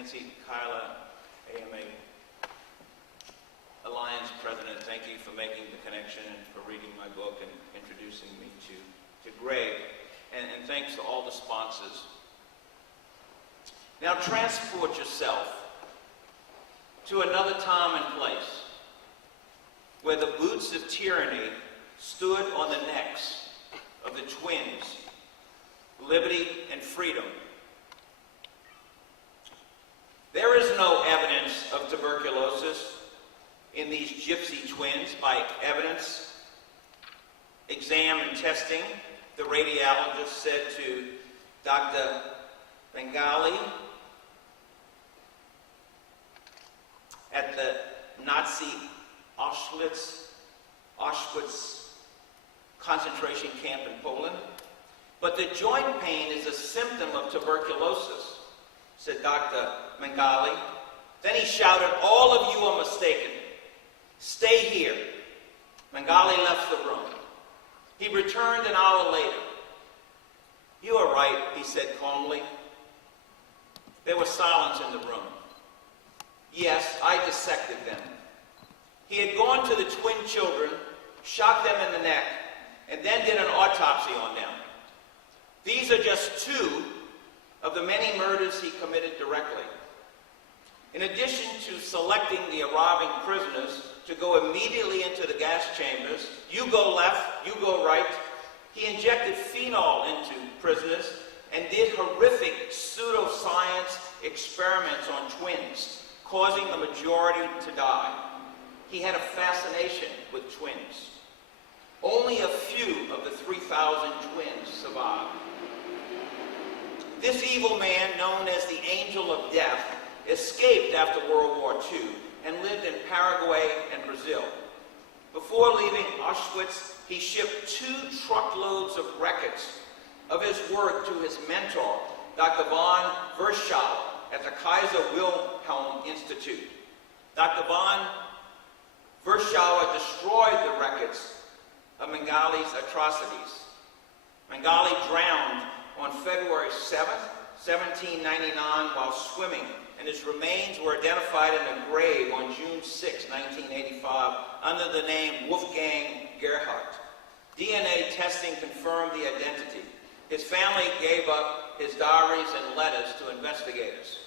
Nancy Kyla, AMA Alliance President, thank you for making the connection and for reading my book and introducing me to Greg. And thanks to all the sponsors. Now transport yourself to another time and place where the boots of tyranny stood on the necks of the twins, liberty and freedom. There is no evidence of tuberculosis in these gypsy twins by evidence, exam and testing. The radiologist said to Dr. Bengali at the Nazi Auschwitz concentration camp in Poland. But the joint pain is a symptom of tuberculosis, said Dr. Bengali. Then he shouted, "All of you are mistaken. Stay here." Bengali left the room. He returned an hour later. "You are right," he said calmly. There was silence in the room. "Yes, I dissected them." He had gone to the twin children, shot them in the neck, and then did an autopsy on them. These are just two of the many murders he committed directly. In addition to selecting the arriving prisoners to go immediately into the gas chambers, you go left, you go right, he injected phenol into prisoners and did horrific pseudoscience experiments on twins, causing the majority to die. He had a fascination with twins. Only a few of the 3,000 twins survived. This evil man, known as the Angel of Death, escaped after World War II and lived in Paraguay and Brazil. Before leaving Auschwitz, he shipped 2 truckloads of records of his work to his mentor, Dr. von Virchow, at the Kaiser Wilhelm Institute. Dr. von Virchow destroyed the records of Mengele's atrocities. Mengele drowned on February 7th, 1799 while swimming, and his remains were identified in a grave on June 6, 1985, under the name Wolfgang Gerhardt. DNA testing confirmed the identity. His family gave up his diaries and letters to investigators.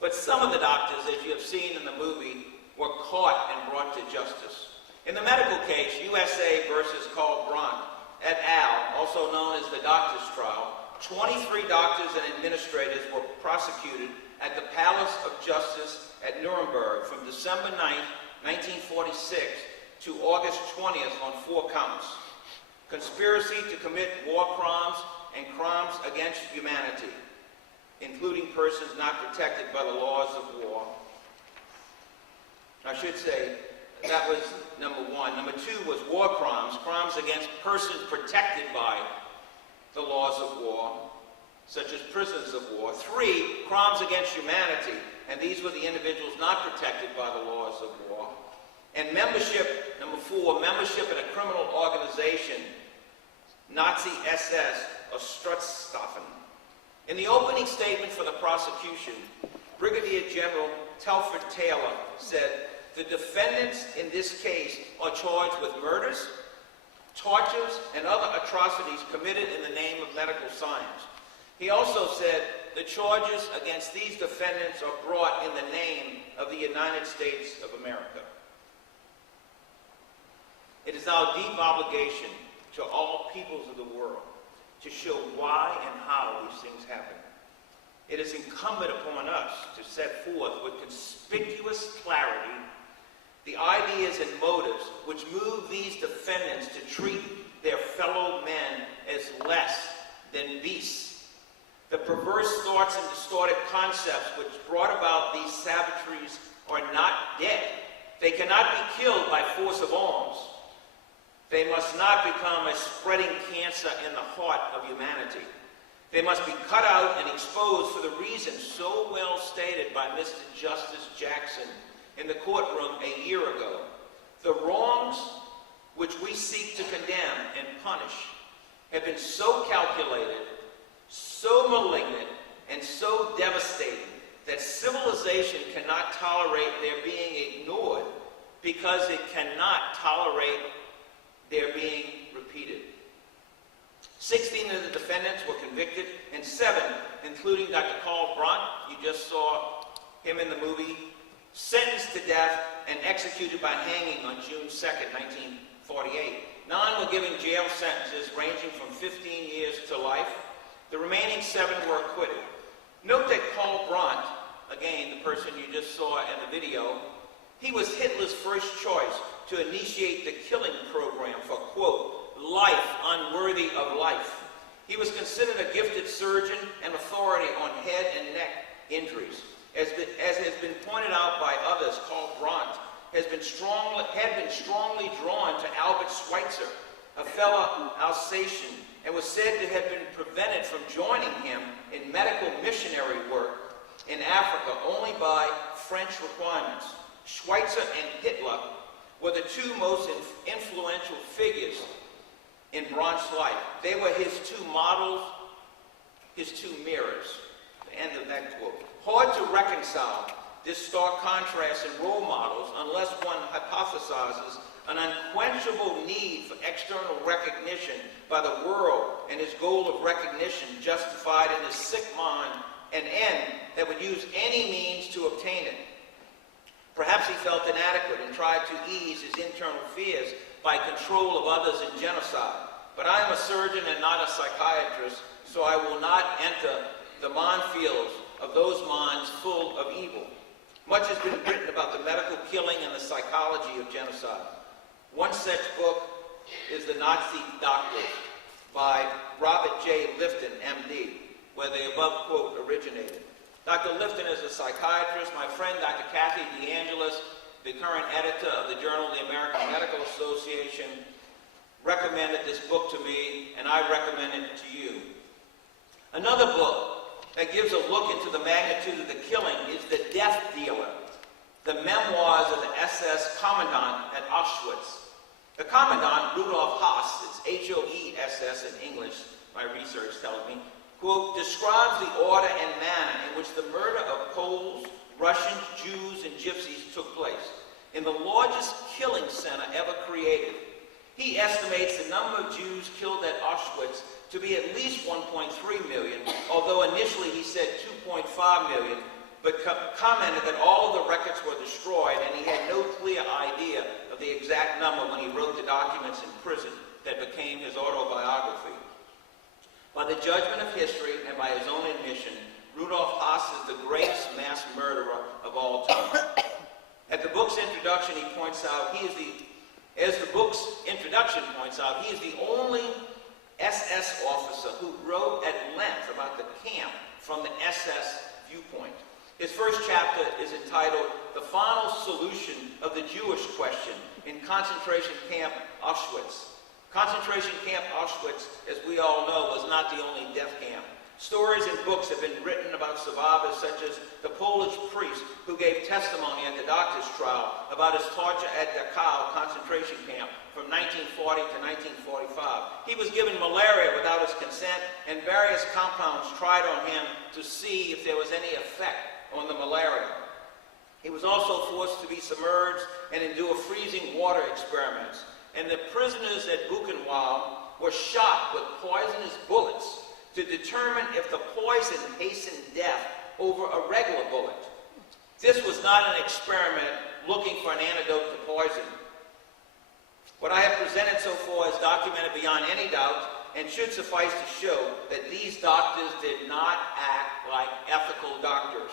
But some of the doctors, as you have seen in the movie, were caught and brought to justice. In the medical case, USA versus Carl Brandt et al., also known as the doctor's trial, 23 doctors and administrators were prosecuted at the Palace of Justice at Nuremberg from December 9, 1946 to August 20th on 4 counts. Conspiracy to commit war crimes and crimes against humanity, including persons not protected by the laws of war. I should say that was number 1. Number 2 was war crimes, crimes against persons protected by the laws of war, such as prisoners of war. 3, crimes against humanity, and these were the individuals not protected by the laws of war. And membership, number 4, membership in a criminal organization, Nazi SS, or Strutstoffen. In the opening statement for the prosecution, Brigadier General Telford Taylor said, "The defendants in this case are charged with murders, tortures, and other atrocities committed in the name of medical science." He also said, "The charges against these defendants are brought in the name of the United States of America." It is our deep obligation to all peoples of the world to show why and how these things happen. It is incumbent upon us to set forth with conspicuous clarity the ideas and motives which move these defendants to treat their fellow men as less than beasts. The perverse thoughts and distorted concepts which brought about these savageries are not dead. They cannot be killed by force of arms. They must not become a spreading cancer in the heart of humanity. They must be cut out and exposed for the reasons so well stated by Mr. Justice Jackson in the courtroom a year ago. The wrongs which we seek to condemn and punish have been so calculated, so malignant, and so devastating that civilization cannot tolerate their being ignored because it cannot tolerate their being repeated. 16 of the defendants were convicted, and 7, including Dr. Carl Brandt, you just saw him in the movie, sentenced to death and executed by hanging on June 2nd, 1948. 9 were given jail sentences ranging from 15 years to life. The remaining 7 were acquitted. Note that Carl Brandt, again, the person you just saw in the video, he was Hitler's first choice to initiate the killing program for, quote, life unworthy of life. He was considered a gifted surgeon and authority on head and neck injuries. As has been pointed out by others, Carl Brandt had been strongly drawn to Albert Schweitzer, a fellow Alsatian, and was said to have been prevented from joining him in medical missionary work in Africa only by French requirements. Schweitzer and Hitler were the 2 most influential figures in Brandt's life. They were his 2 models, his 2 mirrors. The end of that quote. Hard to reconcile this stark contrast in role models unless one hypothesizes an unquenchable need for external recognition by the world and his goal of recognition justified in his sick mind, an end that would use any means to obtain it. Perhaps he felt inadequate and tried to ease his internal fears by control of others in genocide. But I am a surgeon and not a psychiatrist, so I will not enter the minefields of those minds full of evil. Much has been written about the medical killing and the psychology of genocide. One such book is The Nazi Doctors by Robert J. Lifton, MD, where the above quote originated. Dr. Lifton is a psychiatrist. My friend, Dr. Kathy DeAngelis, the current editor of the Journal of the American Medical Association, recommended this book to me, and I recommend it to you. Another book that gives a look into the magnitude of the killing is The Death Dealer, the memoirs of the SS commandant at Auschwitz. The commandant, Rudolf Haas, it's H-O-E-S-S in English, my research tells me, quote, describes the order and manner in which the murder of Poles, Russians, Jews, and Gypsies took place in the largest killing center ever created. He estimates the number of Jews killed at Auschwitz to be at least 1.3 million, although initially he said 2.5 million, but commented that all of the records were destroyed and he had no clear idea of the exact number when he wrote the documents in prison that became his autobiography. By the judgment of history and by his own admission, Rudolf Haas is the greatest mass murderer of all time. At the book's introduction, he points out, as the book's introduction points out, he is the only SS officer who wrote at length about the camp from the SS viewpoint. His first chapter is entitled The Final Solution of the Jewish Question in Concentration Camp Auschwitz. Concentration Camp Auschwitz, as we all know, was not the only death camp. Stories and books have been written about survivors such as the Polish priest who gave testimony at the doctor's trial about his torture at Dachau concentration camp from 1940 to 1945. He was given malaria without his consent, and various compounds tried on him to see if there was any effect on the malaria. He was also forced to be submerged and endure freezing water experiments. And the prisoners at Buchenwald were shot with poisonous bullets to determine if the poison hastened death over a regular bullet. This was not an experiment looking for an antidote to poison. What I have presented so far is documented beyond any doubt and should suffice to show that these doctors did not act like ethical doctors.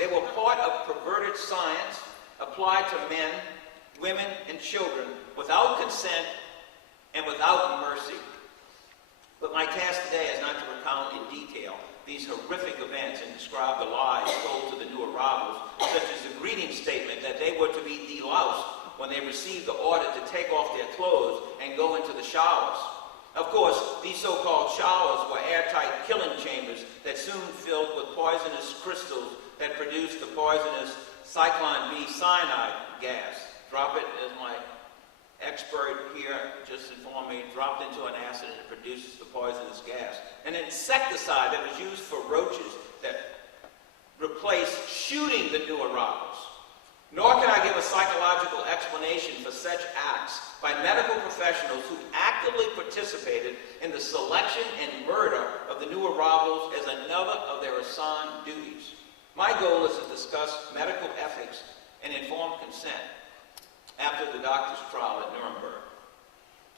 They were part of perverted science applied to men, women, and children without consent and without mercy. But my task today is not to recount in detail these horrific events and describe the lies told to the new arrivals, such as the greeting statement that they were to be deloused when they received the order to take off their clothes and go into the showers. Of course, these so-called showers were airtight killing chambers that soon filled with poisonous crystals that produced the poisonous Cyclone B cyanide gas. Drop it, as my expert here just informed me, dropped into an acid and it produces the poisonous gas. An insecticide that was used for roaches that replaced the new arrivals. Nor can I give a psychological explanation for such acts by medical professionals who actively participated in the selection and murder of the new arrivals as another of their assigned duties. My goal is to discuss medical ethics and informed consent after the doctor's trial at Nuremberg.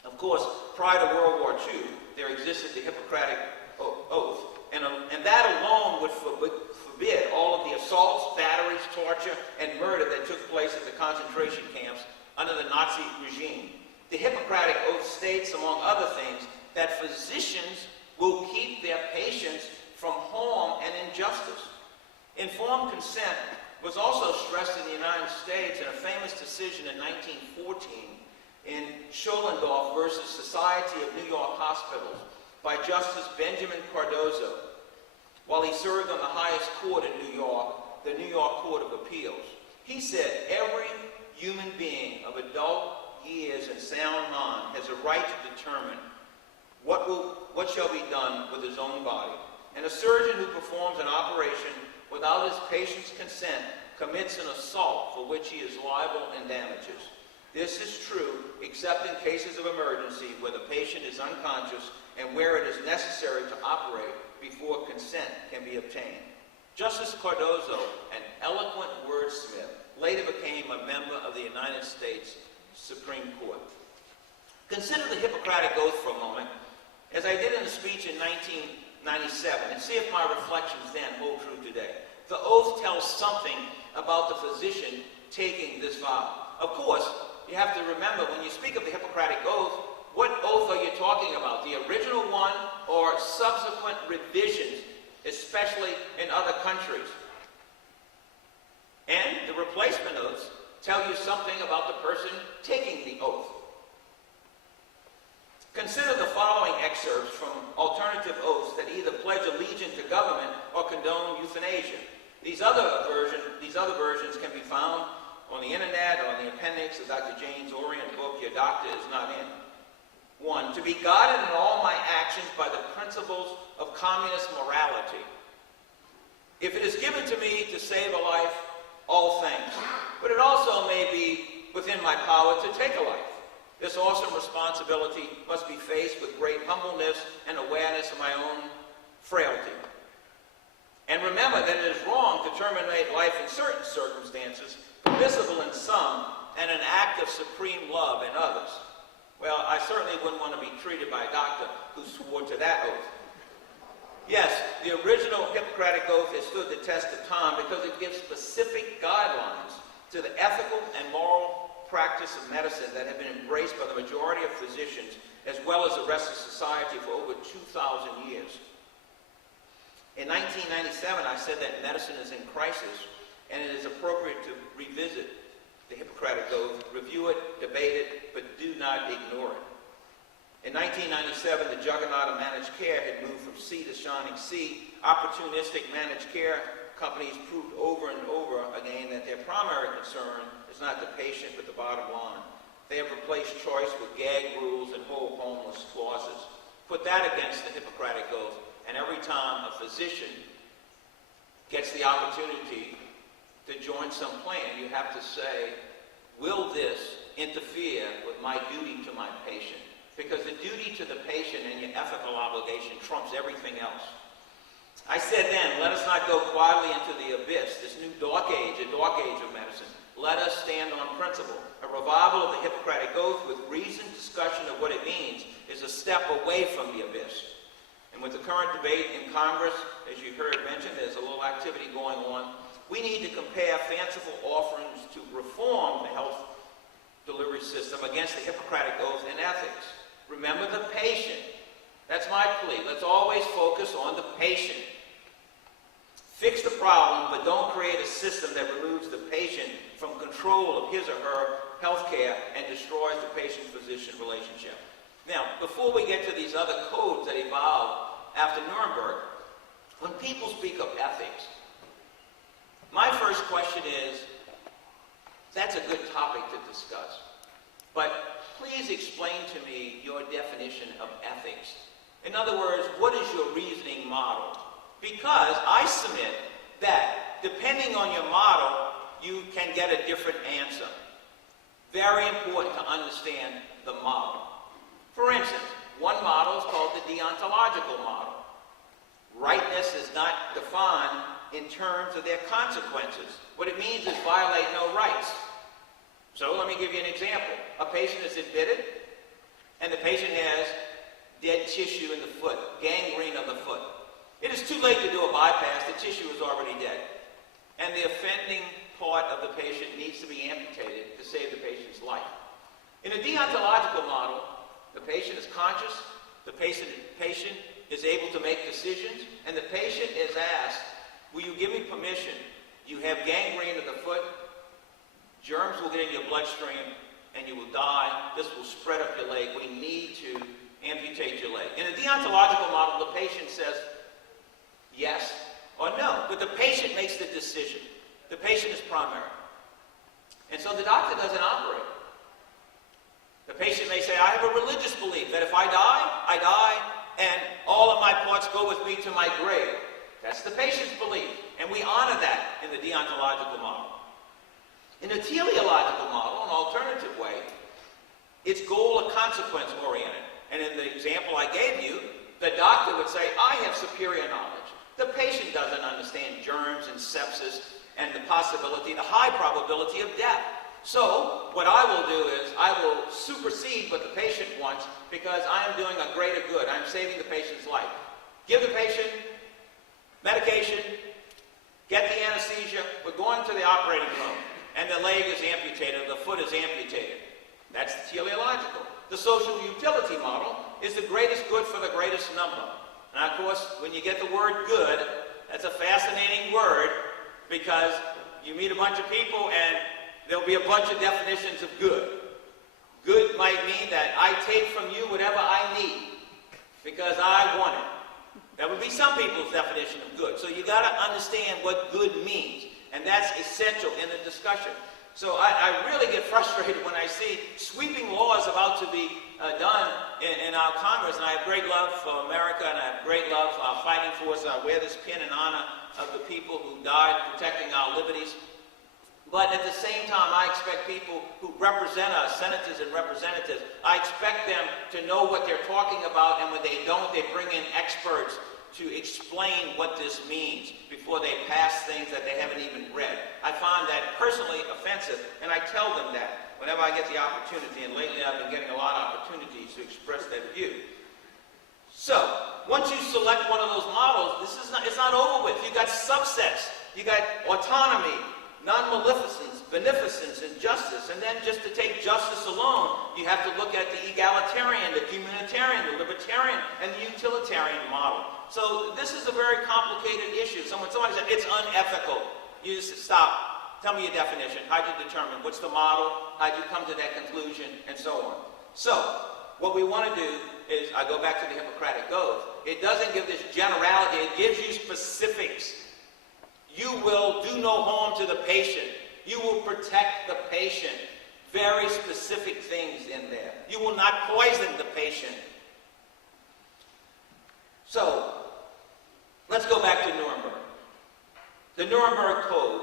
Of course, prior to World War II, there existed the Hippocratic Oath, and that alone would forbid all of the assaults, batteries, torture, and murder that took place at the concentration camps under the Nazi regime. The Hippocratic Oath states, among other things, that physicians will keep their patients from harm and injustice. Informed consent was also stressed in the United States in a famous decision in 1914 in Schoellendorf versus Society of New York Hospitals by Justice Benjamin Cardozo, while he served on the highest court in New York, the New York Court of Appeals. He said, every human being of adult years and sound mind has a right to determine what shall be done with his own body. And a surgeon who performs an operation without his patient's consent commits an assault for which he is liable in damages. This is true except in cases of emergency where the patient is unconscious and where it is necessary to operate before consent can be obtained. Justice Cardozo, an eloquent wordsmith, later became a member of the United States Supreme Court. Consider the Hippocratic Oath for a moment, as I did in a speech in 1997, and see if my reflections then hold true today. The oath tells something about the physician taking this vow. Of course, you have to remember, when you speak of the Hippocratic Oath, what oath are you talking about? The original one or subsequent revisions, especially in other countries? And the replacement oaths tell you something about the person taking the oath. Consider the following excerpts from alternative oaths that either pledge allegiance to government or condone euthanasia. These other versions can be found on the internet or on the appendix of Dr. Jane's Orient book, Your Doctor Is Not In. 1, to be guided in all my actions by the principles of communist morality. If it is given to me to save a life, all thanks. But it also may be within my power to take a life. This awesome responsibility must be faced with great humbleness and awareness of my own frailty. And remember that it is wrong to terminate life in certain circumstances, permissible in some, and an act of supreme love in others. Well, I certainly wouldn't want to be treated by a doctor who swore to that oath. Yes, the original Hippocratic Oath has stood the test of time because it gives specific guidelines to the ethical and moral practice of medicine that have been embraced by the majority of physicians as well as the rest of society for over 2,000 years. In 1997, I said that medicine is in crisis and it is appropriate to revisit the Hippocratic Oath, review it, debate it, but do not ignore it. In 1997, the juggernaut of managed care had moved from sea to shining sea. Opportunistic managed care companies proved over and over again that their primary concern is not the patient but the bottom line. They have replaced choice with gag rules and hold harmless clauses. Put that against the Hippocratic Oath, and every time a physician gets the opportunity to join some plan, you have to say, will this interfere with my duty to my patient? Because the duty to the patient and your ethical obligation trumps everything else. I said then, let us not go quietly into the abyss, this new dark age, a dark age of medicine. Let us stand on principle. A revival of the Hippocratic Oath with reasoned discussion of what it means is a step away from the abyss. And with the current debate in Congress, as you heard mentioned, there's a little activity going on. We need to compare fanciful offerings to reform the health delivery system against the Hippocratic Oath and ethics. Remember the patient. That's my plea. Let's always focus on the patient. Fix the problem, but don't create a system that removes the patient from control of his or her health care and destroys the patient-physician relationship. Now, before we get to these other codes that evolved after Nuremberg, when people speak of ethics, my first question is, that's a good topic to discuss, but please explain to me your definition of ethics. In other words, what is your reasoning model? Because I submit that, depending on your model, you can get a different answer. Very important to understand the model. For instance, one model is called the Deontological Model. Rightness is not defined in terms of their consequences. What it means is violate no rights. So let me give you an example. A patient is admitted, and the patient has dead tissue in the foot, gangrene of the foot. It is too late to do a bypass. The tissue is already dead. And the offending part of the patient needs to be amputated to save the patient's life. In a deontological model, the patient is conscious, the patient is able to make decisions, and the patient is asked, will you give me permission? You have gangrene of the foot, germs will get in your bloodstream, and you will die. This will spread up your leg. We need to amputate your leg. In a deontological model, the patient says yes or no, but the patient makes the decision. The patient is primary. And so the doctor doesn't operate. The patient may say, I have a religious belief that if I die, and all of my parts go with me to my grave. That's the patient's belief, and we honor that in the deontological model. In the teleological model, an alternative way, it's goal or consequence oriented. And in the example I gave you, the doctor would say, I have superior knowledge. The patient doesn't understand germs and sepsis and the possibility, the high probability of death. So what I will do is I will supersede what the patient wants because I am doing a greater good. I'm saving the patient's life. Give the patient medication, get the anesthesia, we're going to the operating room, and the leg is amputated, the foot is amputated. That's the teleological. The social utility model is the greatest good for the greatest number. And of course, when you get the word good, that's a fascinating word because you meet a bunch of people and there'll be a bunch of definitions of good. Good might mean that I take from you whatever I need because I want it. That would be some people's definition of good. So you got to understand what good means. And that's essential in the discussion. So I really get frustrated when I see sweeping laws about to be done in our Congress. And I have great love for America, and I have great love for our fighting force. I wear this pin in honor of the people who died protecting our liberties. But at the same time, I expect people who represent us, senators and representatives, I expect them to know what they're talking about, and when they don't, they bring in experts to explain what this means before they pass things that they haven't even read. I find that personally offensive, and I tell them that whenever I get the opportunity, and lately I've been getting a lot of opportunities to express that view. So, once you select one of those models, it's not over with. You got subsets. You got autonomy, non-maleficence, beneficence, and justice. And then just to take justice alone, you have to look at the egalitarian, the humanitarian, the libertarian, and the utilitarian model. So this is a very complicated issue. Somebody said, it's unethical. You just stop. Tell me your definition. How'd you determine? What's the model? How'd you come to that conclusion? And so on. So, what we want to do is, I go back to the Hippocratic Oath. It doesn't give this generality. It gives you specifics. You will do no harm to the patient. You will protect the patient. Very specific things in there. You will not poison the patient. So, let's go back to Nuremberg. The Nuremberg Code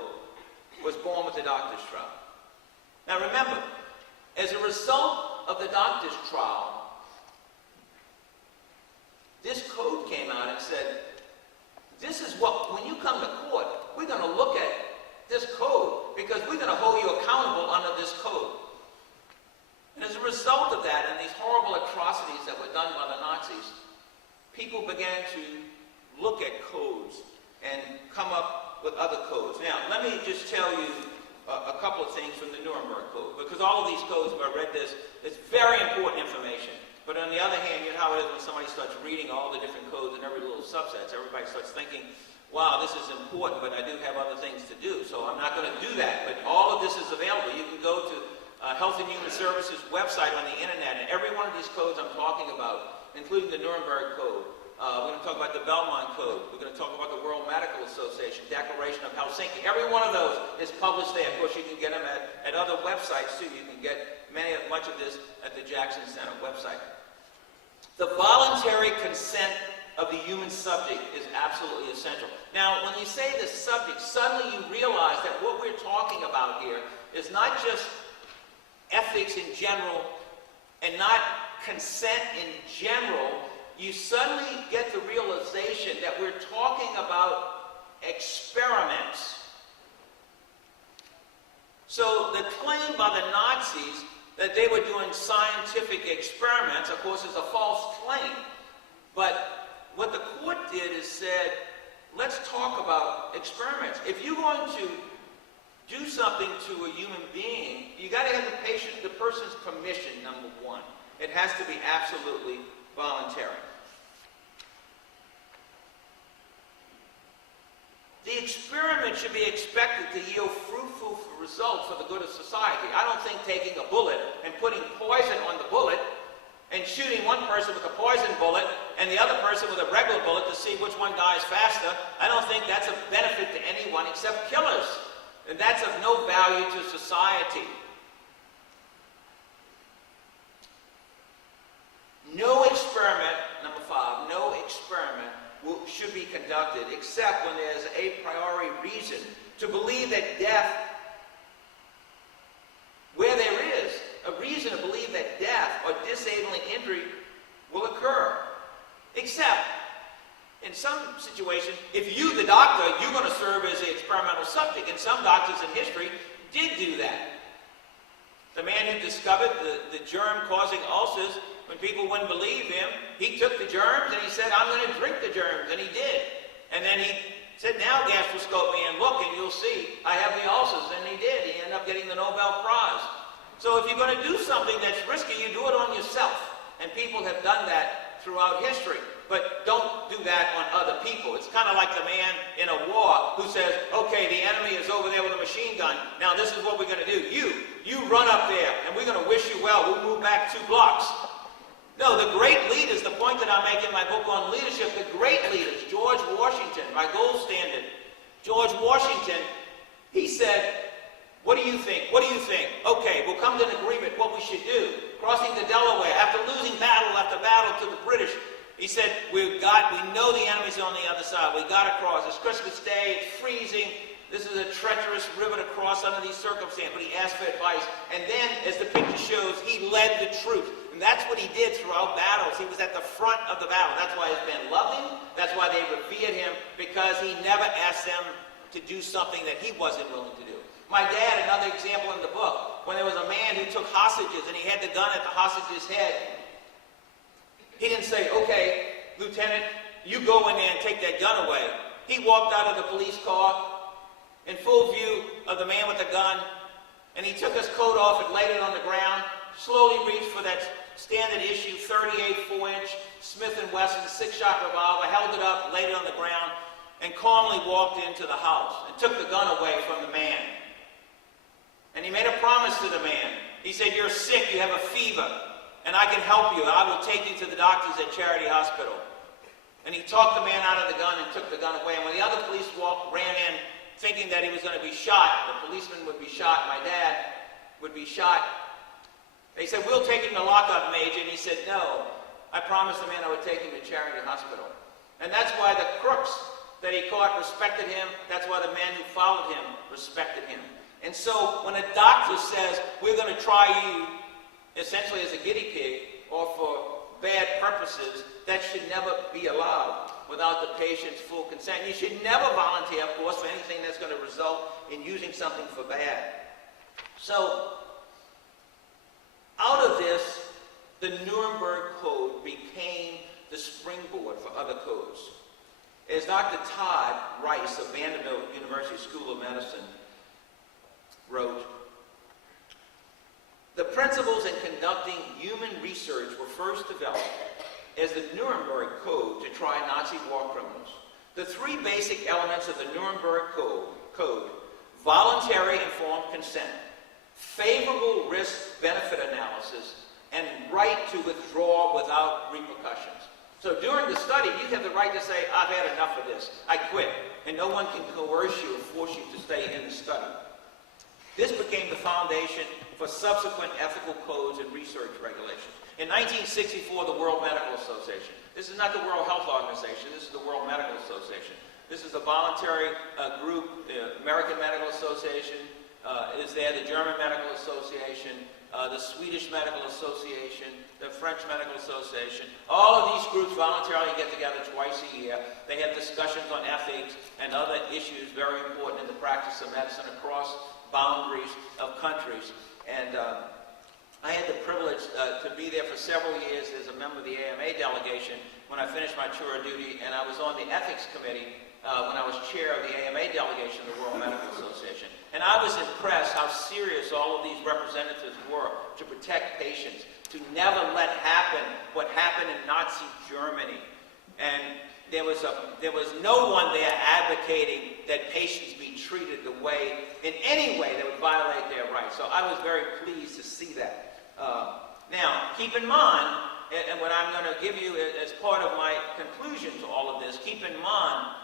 was born with the doctor's trial. Now remember, as a result of the doctor's trial, this code came out and said, this is what, when you come to court, we're going to look at this code because we're going to hold you accountable under this code. And as a result of that and these horrible atrocities that were done by the Nazis, people began to look at codes and come up with other codes. Now, let me just tell you a couple of things from the Nuremberg Code, because all of these codes, if I read this, it's very important information. But on the other hand, you know how it is when somebody starts reading all the different codes and every little subsets, everybody starts thinking, wow, this is important, but I do have other things to do, so I'm not going to do that. But all of this is available. You can go to Health and Human Services website on the internet, and every one of these codes I'm talking about, including the Nuremberg Code. We're going to talk about the Belmont Code. We're going to talk about the World Medical Association, Declaration of Helsinki. Every one of those is published there. Of course, you can get them at other websites, too. You can get much of this at the Jackson Center website. The voluntary consent of the human subject is absolutely essential. Now, when you say the subject, suddenly you realize that what we're talking about here is not just ethics in general and not consent in general. You suddenly get the realization that we're talking about experiments. So the claim by the Nazis that they were doing scientific experiments, of course, is a false claim. But what the court did is said, let's talk about experiments. If you're going to do something to a human being, you got to have the person's permission, number one. It has to be absolutely voluntary. The experiment should be expected to yield fruitful results for the good of society. I don't think taking a bullet and putting poison on the bullet and shooting one person with a poison bullet and the other person with a regular bullet to see which one dies faster, I don't think that's a benefit to anyone except killers. And that's of no value to society. No experiment, number 5, no experiment should be conducted except when there's a priori reason to believe that death, where there is a reason to believe that death or disabling injury will occur. Except, in some situations, if you, the doctor, you're going to serve as the experimental subject, and some doctors in history did do that. The man who discovered the germ causing ulcers, when people wouldn't believe him, he took the germs and he said, I'm going to drink the germs, and he did. And then he said, now gastroscope me and look and you'll see I have the ulcers, and he did. He ended up getting the Nobel Prize. So if you're going to do something that's risky, you do it on yourself. And people have done that throughout history. But don't do that on other people. It's kind of like the man in a war who says, okay, the enemy is over there with a machine gun. Now this is what we're going to do. You run up there and we're going to wish you well. We'll move back 2 blocks. No, the great leaders, the point that I make in my book on leadership, the great leaders, George Washington, my gold standard, George Washington, he said, what do you think? What do you think? Okay, we'll come to an agreement what we should do. Crossing the Delaware, after losing battle after battle to the British, he said, we know the enemy's on the other side. We got to cross. It's Christmas Day, it's freezing. This is a treacherous river to cross under these circumstances. But he asked for advice. And then, as the picture shows, he led the troops. And that's what he did throughout battles. He was at the front of the battle. That's why his men loved him. That's why they revered him, because he never asked them to do something that he wasn't willing to do. My dad, another example in the book, when there was a man who took hostages and he had the gun at the hostage's head, he didn't say, okay, Lieutenant, you go in there and take that gun away. He walked out of the police car in full view of the man with the gun, and he took his coat off and laid it on the ground, slowly reached for that standard issue 38 4-inch Smith & Wesson 6-shot revolver, held it up, laid it on the ground, and calmly walked into the house and took the gun away from the man. And he made a promise to the man. He said, you're sick, you have a fever, and I can help you. I will take you to the doctors at Charity Hospital. And he talked the man out of the gun and took the gun away. And when the other police ran in, thinking that he was going to be shot, the policeman would be shot, my dad would be shot, they said, we'll take him to lockup, Major. And he said, no, I promised the man I would take him to Charity Hospital. And that's why the crooks that he caught respected him. That's why the men who followed him respected him. And so when a doctor says, we're going to try you essentially as a guinea pig or for bad purposes, that should never be allowed without the patient's full consent. You should never volunteer, of course, for anything that's going to result in using something for bad. So, out of this, the Nuremberg Code became the springboard for other codes. As Dr. Todd Rice of Vanderbilt University School of Medicine wrote, the principles in conducting human research were first developed as the Nuremberg Code to try Nazi war criminals. The 3 basic elements of the Nuremberg Code, voluntary informed consent, favorable risk-benefit analysis, and right to withdraw without repercussions. So during the study, you have the right to say, I've had enough of this, I quit, and no one can coerce you or force you to stay in the study. This became the foundation for subsequent ethical codes and research regulations. In 1964, the World Medical Association. This is not the World Health Organization. This is the World Medical Association. This is a voluntary group. The American Medical Association is there, the German Medical Association, the Swedish Medical Association, the French Medical Association. All of these groups voluntarily get together twice a year. They have discussions on ethics and other issues very important in the practice of medicine across boundaries of countries. And I had the privilege to be there for several years as a member of the AMA delegation when I finished my tour of duty, and I was on the ethics committee when I was chair of the AMA delegation of the World Medical Association. And I was impressed how serious all of these representatives were to protect patients, to never let happen what happened in Nazi Germany. And there was no one there advocating that patients be treated the way, in any way, that would violate their rights. So I was very pleased to see that. Now, keep in mind, and what I'm going to give you as part of my conclusion to all of this, keep in mind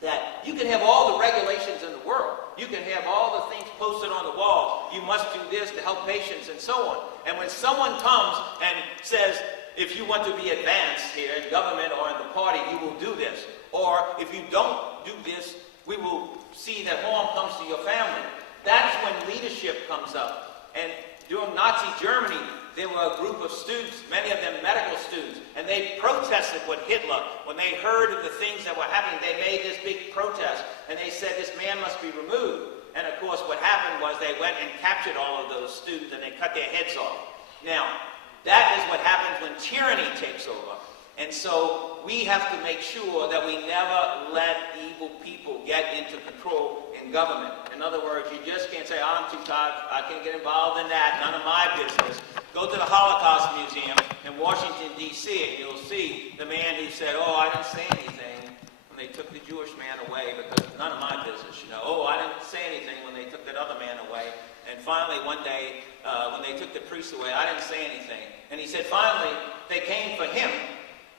that you can have all the regulations in the world. You can have all the things posted on the wall. You must do this to help patients and so on. And when someone comes and says, if you want to be advanced here in government or in the party, you will do this. Or if you don't do this, we will see that harm comes to your family. That's when leadership comes up. And during Nazi Germany, there were a group of students, many of them medical students, and they protested with Hitler. When they heard of the things that were happening, they made this big protest, and they said this man must be removed. And of course, what happened was they went and captured all of those students, and they cut their heads off. Now, that is what happens when tyranny takes over. And so we have to make sure that we never let evil people get into control in government. In other words, you just can't say, oh, I'm too tired, I can't get involved in that, none of my business. Go to the Holocaust Museum in Washington, D.C., and you'll see the man who said, oh, I didn't say anything when they took the Jewish man away because none of my business, you know. Oh, I didn't say anything when they took that other man away. And finally, one day, when they took the priest away, I didn't say anything. And he said, finally, they came for him.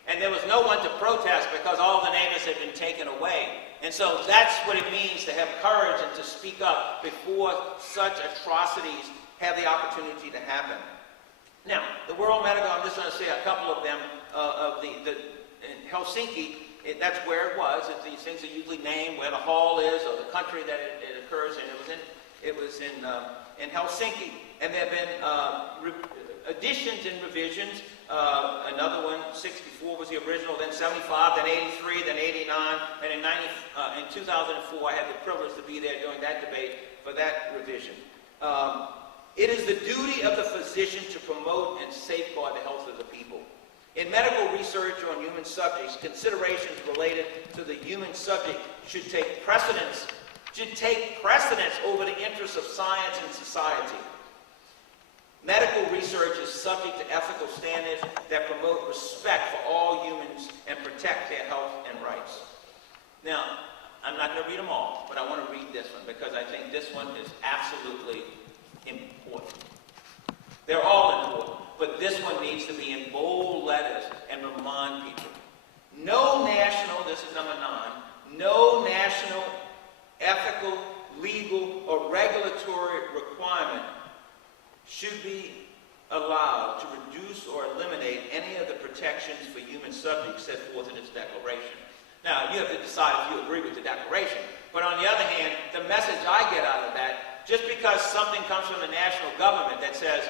And there was no one to protest because all the neighbors had been taken away. And so that's what it means to have courage and to speak up before such atrocities have the opportunity to happen. Now, the World Medical, I'm just going to say a couple of them, in Helsinki, that's where it was. These things are usually named where the hall is or the country that it occurs in. It was in Helsinki. And there have been additions and revisions. Another one, 64 was the original, then 75, then 83, then 89, and in 2004 I had the privilege to be there during that debate for that revision. It is the duty of the physician to promote and safeguard the health of the people. In medical research on human subjects, considerations related to the human subject should take precedence over the interests of science and society. Medical research is subject to ethical standards that promote respect for all humans and protect their health and rights. Now, I'm not going to read them all, but I want to read this one because I think this one is absolutely important. They're all important, but this one needs to be in bold letters and remind people. No national, this is number 9, no national ethical, legal, or regulatory requirement should be allowed to reduce or eliminate any of the protections for human subjects set forth in its declaration. Now, you have to decide if you agree with the declaration. But on the other hand, the message I get out of that, just because something comes from the national government that says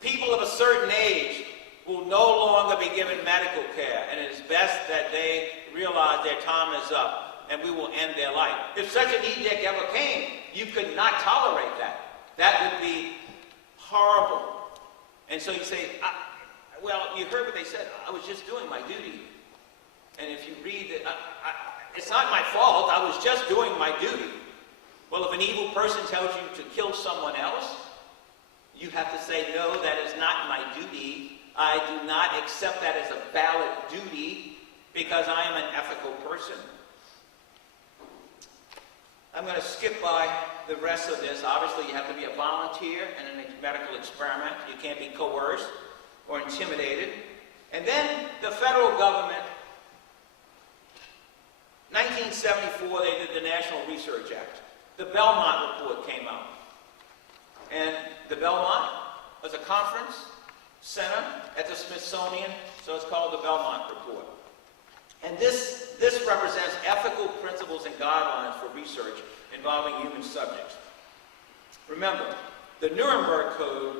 people of a certain age will no longer be given medical care, and it is best that they realize their time is up, and we will end their life. If such an edict ever came, you could not tolerate that. That would be horrible. And so you say, well, you heard what they said. I was just doing my duty. And if you read it, it's not my fault. I was just doing my duty. Well, if an evil person tells you to kill someone else, you have to say, no, that is not my duty. I do not accept that as a valid duty because I am an ethical person. I'm going to skip by the rest of this. Obviously, you have to be a volunteer in a medical experiment. You can't be coerced or intimidated. And then the federal government, 1974, they did the National Research Act. The Belmont Report came out. And the Belmont was a conference center at the Smithsonian, so it's called the Belmont Report. And this represents ethical principles and guidelines for research involving human subjects. Remember, the Nuremberg Code,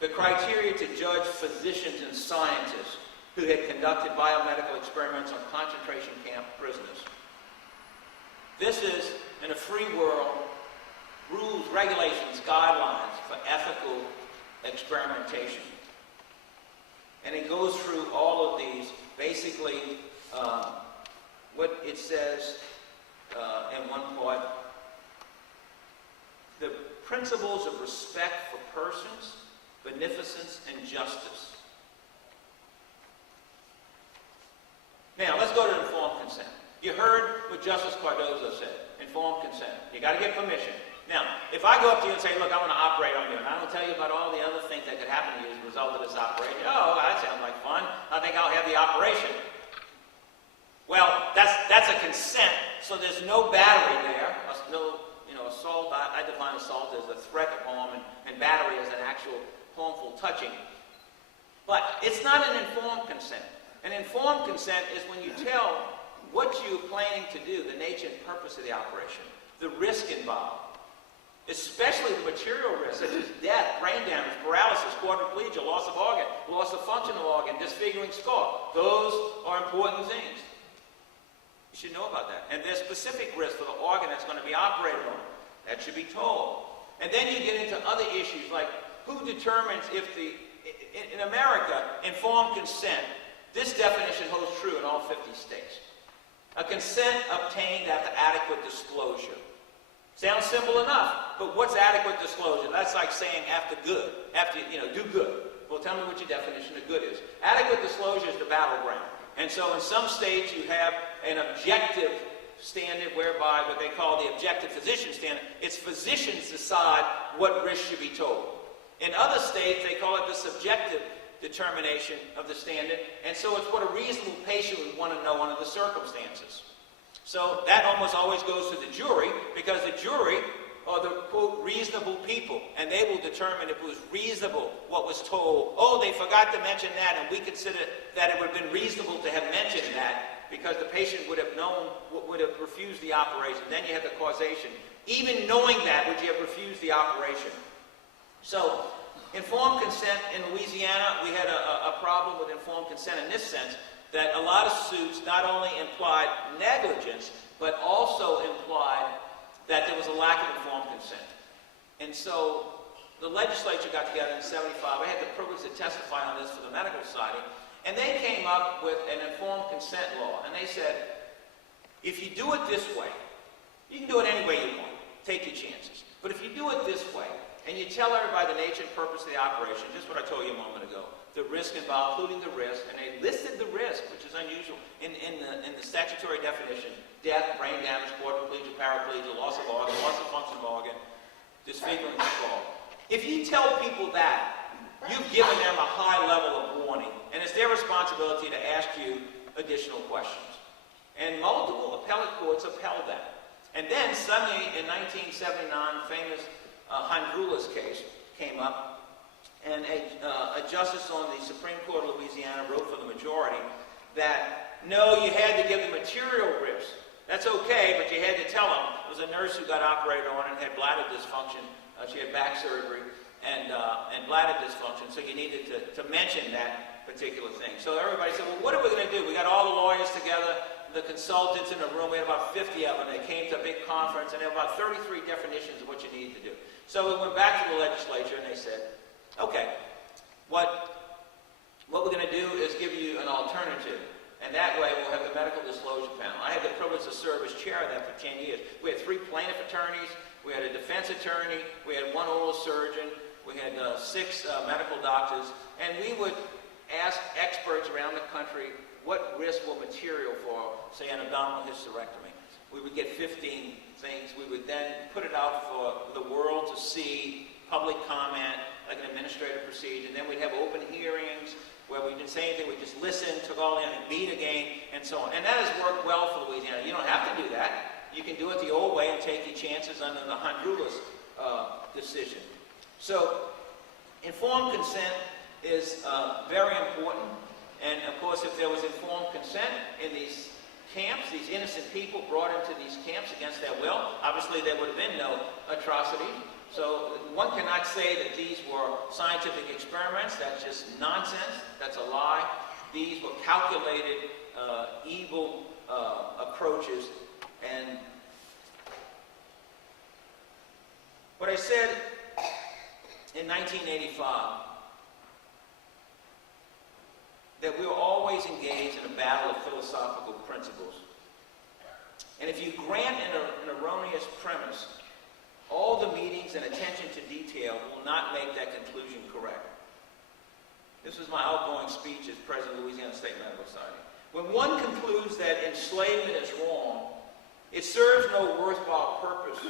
the criteria to judge physicians and scientists who had conducted biomedical experiments on concentration camp prisoners. This is, in a free world, rules, regulations, guidelines for ethical experimentation. And it goes through all of these. Basically, what it says in one part, the principles of respect for persons, beneficence, and justice. Now, let's go to informed consent. You heard what Justice Cardozo said, informed consent. You got to get permission. Now, if I go up to you and say, look, I want to operate on you, and I don't tell you about all the other things that could happen to you as a result of this operation, oh, that sounds like fun. I think I'll have the operation. Well, that's a consent, so there's no battery there, no, assault. I define assault as a threat of harm, and battery as an actual harmful touching. But it's not an informed consent. An informed consent is when you tell what you're planning to do, the nature and purpose of the operation, the risk involved, especially the material risks such as death, brain damage, paralysis, quadriplegia, loss of organ, loss of functional organ, disfiguring scar. Those are important things. You should know about that. And there's specific risks for the organ that's going to be operated on. That should be told. And then you get into other issues like who determines if in America, informed consent, this definition holds true in all 50 states. A consent obtained after adequate disclosure. Sounds simple enough, but what's adequate disclosure? That's like saying after good, do good. Well, tell me what your definition of good is. Adequate disclosure is the battleground. And so in some states you have an objective standard whereby what they call the objective physician standard, it's physicians decide what risk should be told. In other states they call it the subjective determination of the standard, and so it's what a reasonable patient would want to know under the circumstances. So that almost always goes to the jury, because the jury are the, quote, reasonable people, and they will determine if it was reasonable what was told. Oh, they forgot to mention that, and we consider that it would have been reasonable to have mentioned that, because the patient would have known, would have refused the operation. Then you have the causation. Even knowing that, would you have refused the operation? So, informed consent in Louisiana, we had a problem with informed consent in this sense, that a lot of suits not only implied negligence, but also implied that there was a lack of informed consent. And so the legislature got together in '75. I had the privilege to testify on this for the Medical Society, and they came up with an informed consent law. And they said, if you do it this way, you can do it any way you want. Take your chances. But if you do it this way, and you tell everybody the nature and purpose of the operation, just what I told you a moment ago, the risk involved, including the risk, and they listed the risk, which is unusual, in the statutory definition: death, brain damage, quadriplegia, paraplegia, loss of organ, loss of functional organ, disfiguring skull. If you tell people that, you've given them a high level of warning, and it's their responsibility to ask you additional questions. And multiple appellate courts upheld that. And then suddenly, in 1979, famous Honduras case came up, and a justice on the Supreme Court of Louisiana wrote for the majority that, no, you had to give the material risk. That's okay, but you had to tell them. It was a nurse who got operated on and had bladder dysfunction. She had back surgery and bladder dysfunction, so you needed to mention that particular thing. So everybody said, well, what are we going to do? We got all the lawyers together, the consultants in the room. We had about 50 of them. They came to a big conference, and there were about 33 definitions of what you needed to do. So we went back to the legislature, and they said, okay, what we're going to do is give you an alternative, and that way we'll have the medical disclosure panel. I had the privilege to serve as chair of that for 10 years. We had 3 plaintiff attorneys, we had a defense attorney, we had 1 oral surgeon, we had 6 medical doctors, and we would ask experts around the country what risks were material for, say, an abdominal hysterectomy. We would get 15 things. We would then put it out for the world to see, public comment, like an administrative procedure. And then we'd have open hearings where we didn't say anything. We just listened, took all in, and meet again, and so on. And that has worked well for Louisiana. You don't have to do that. You can do it the old way and take your chances under the Honduras decision. So, informed consent is very important. And of course, if there was informed consent in these camps, these innocent people brought into these camps against their will, obviously there would have been no atrocity. So one cannot say that these were scientific experiments. That's just nonsense. That's a lie. These were calculated, evil approaches. And what I said in 1985, that we were always engaged in a battle of philosophical principles. And if you grant an erroneous premise, all the meetings and attention to detail will not make that conclusion correct. This was my outgoing speech as President of Louisiana State Medical Society. When one concludes that enslavement is wrong, it serves no worthwhile purpose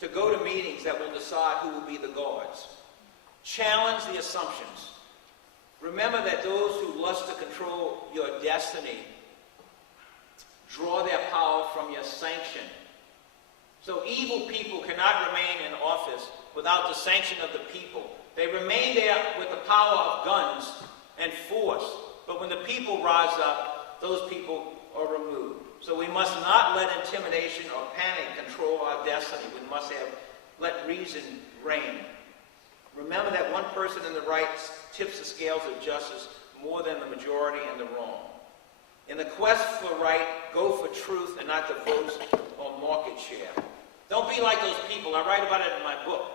to go to meetings that will decide who will be the guards. Challenge the assumptions. Remember that those who lust to control your destiny draw their power from your sanction. So evil people cannot remain in office without the sanction of the people. They remain there with the power of guns and force. But when the people rise up, those people are removed. So we must not let intimidation or panic control our destiny. We must let reason reign. Remember that one person in the right tips the scales of justice more than the majority in the wrong. In the quest for right, go for truth and not the votes or market share. Don't be like those people. I write about it in my book.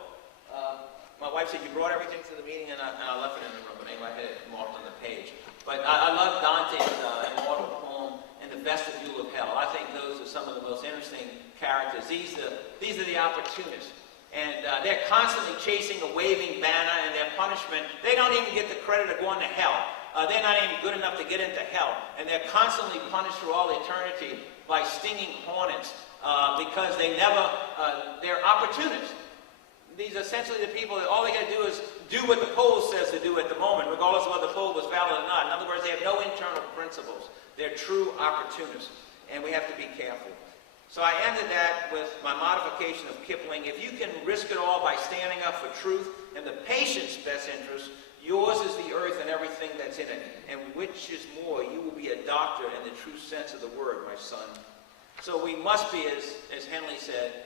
My wife said, you brought everything to the meeting, and I left it in the room, but anyway, I had it marked on the page. But I love Dante's immortal poem, In the Vestibule of Hell. I think those are some of the most interesting characters. These are the opportunists. And they're constantly chasing a waving banner, and their punishment, they don't even get the credit of going to hell. They're not even good enough to get into hell. And they're constantly punished through all eternity by stinging hornets because they're opportunists. These are essentially the people that all they got to do is do what the poll says to do at the moment, regardless of whether the poll was valid or not. In other words, they have no internal principles. They're true opportunists, and we have to be careful. So I ended that with my modification of Kipling. If you can risk it all by standing up for truth and the patient's best interest, yours is the earth and everything that's in it. And which is more, you will be a doctor in the true sense of the word, my son. So we must be, as Henley said,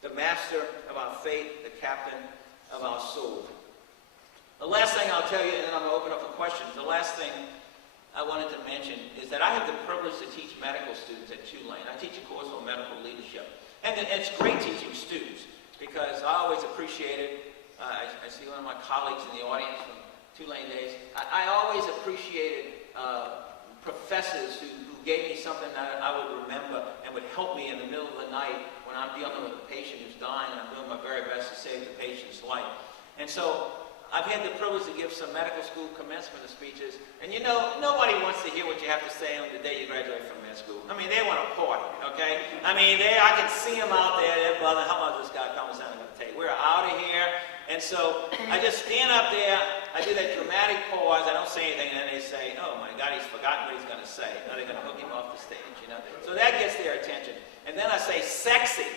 the master of our fate, the captain of our soul. The last thing I'll tell you, and then I'm going to open up for questions. The last thing I wanted to mention is that I have the privilege to teach medical students at Tulane. I teach a course on medical leadership. And it's great teaching students because I always appreciate it. I see one of my colleagues in the audience from Tulane days. I always appreciated professors who gave me something that I would remember and would help me in the middle of the night when I'm dealing with a patient who's dying and I'm doing my very best to save the patient's life. And so I've had the privilege to give some medical school commencement speeches, and you know, nobody wants to hear what you have to say on the day you graduate from med school. I mean, they want to party, okay? I mean, I can see them out there, they're buzzing. How much this guy Palmisano going to take? We're out of here. And so I just stand up there, I do that dramatic pause, I don't say anything, and then they say, oh my God, he's forgotten what he's going to say. Now they're going to hook him off the stage, you know? So that gets their attention. And then I say, sexy.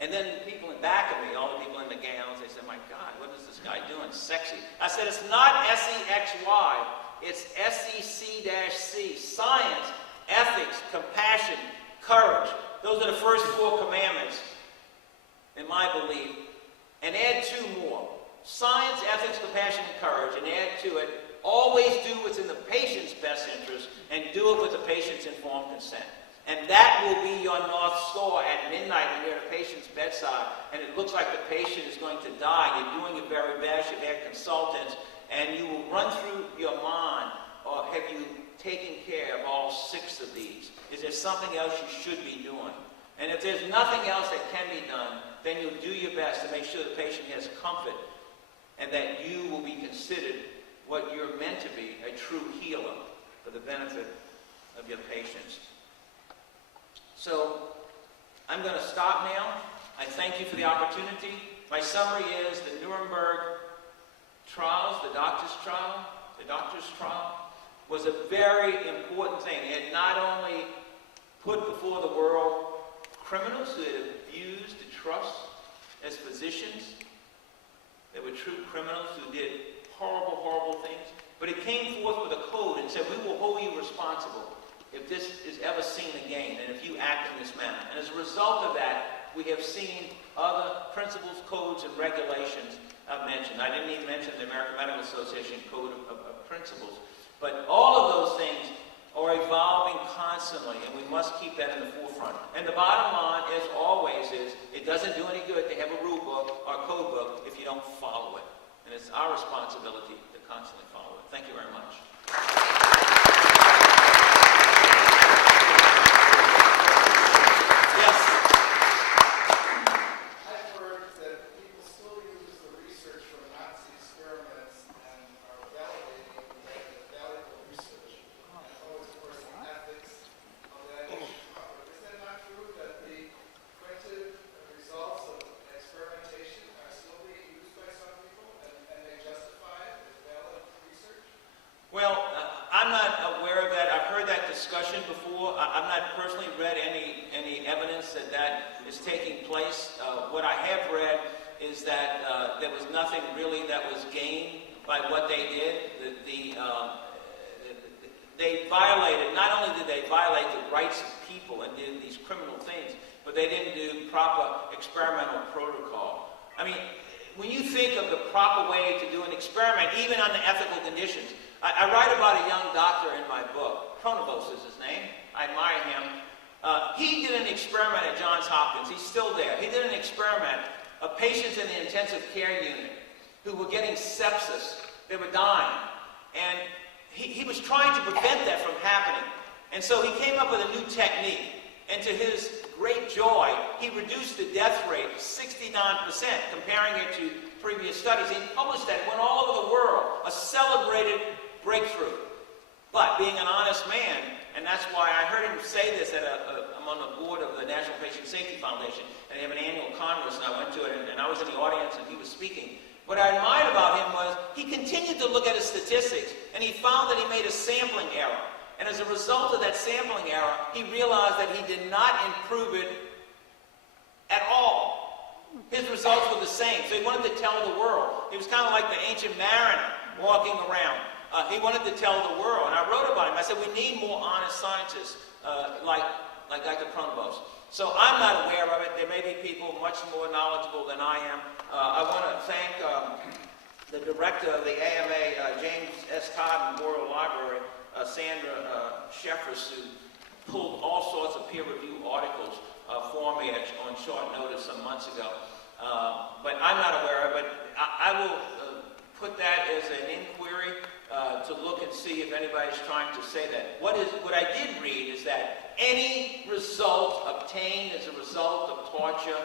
And then people in back of me, all the people in the gowns, they say, my God, what is this guy doing? Sexy. I said, it's not S-E-X-Y, it's S-E-C-C. Science, ethics, compassion, courage. Those are the first 4 commandments, in my belief. And add 2 more. Science, ethics, compassion, and courage. And add to it, always do what's in the patient's best interest and do it with the patient's informed consent. And that will be your North Star at midnight when you're at a patient's bedside and it looks like the patient is going to die. You're doing your very best. You've had consultants and you will run through your mind, or have you taken care of all 6 of these? Is there something else you should be doing? And if there's nothing else that can be done, then you'll do your best to make sure the patient has comfort and that you will be considered what you're meant to be, a true healer for the benefit of your patients. So I'm going to stop now. I thank you for the opportunity. My summary is the Nuremberg trials, the doctor's trial, was a very important thing. It not only put before the world criminals who had abused the trust as physicians, They were true criminals who did horrible, horrible things. But it came forth with a code and said, we will hold you responsible if this is ever seen again and if you act in this manner. And as a result of that, we have seen other principles, codes, and regulations I've mentioned. I didn't even mention the American Medical Association Code of Principles. But all of those things are evolving constantly, and we must keep that in the forefront. And the bottom line, as always, is it doesn't do any good to have a rule book or code book if you don't follow it. And it's our responsibility to constantly follow it. Thank you very much. Yes? I've heard that people still use the research from Nazi experiments and are validating that it's valuable research. And always, of course, the ethics of that issue. Is that not true that the printed results of experimentation are still being used by some people and they justify it as valid research? Well, I'm not aware of that. I've heard that discussion before. I've not personally read any evidence that that is taking place. What I have read is that there was nothing really that was gained by what they did. They violated, not only did they violate the rights of people and did these criminal things, but they didn't do proper experimental protocol. I mean, when you think of the proper way to do an experiment, even under ethical conditions, I write about a young doctor in my book. Pronovost is his name. I admire him. He did an experiment at Johns Hopkins. He's still there. He did an experiment of patients in the intensive care unit who were getting sepsis. They were dying. And he was trying to prevent that from happening. And so he came up with a new technique. And to his great joy, he reduced the death rate 69%, comparing it to previous studies. He published that. It went all over the world. A celebrated breakthrough. But being an honest man, and that's why I heard him say this I'm on the board of the National Patient Safety Foundation, and they have an annual congress, and I went to it, and I was in the audience, and he was speaking. What I admired about him was he continued to look at his statistics, and he found that he made a sampling error. And as a result of that sampling error, he realized that he did not improve it at all. His results were the same, so he wanted to tell the world. He was kind of like the ancient mariner walking around. He wanted to tell the world, and I wrote about him. I said, we need more honest scientists like Dr. Pronovost. So I'm not aware of it. There may be people much more knowledgeable than I am. I want to thank the director of the AMA, James S. Todd Memorial Library, Sandra Sheffers, who pulled all sorts of peer-reviewed articles for me on short notice some months ago. But I'm not aware of it. I will put that as an inquiry to look and see if anybody's trying to say that. What I did read is that any result obtained as a result of torture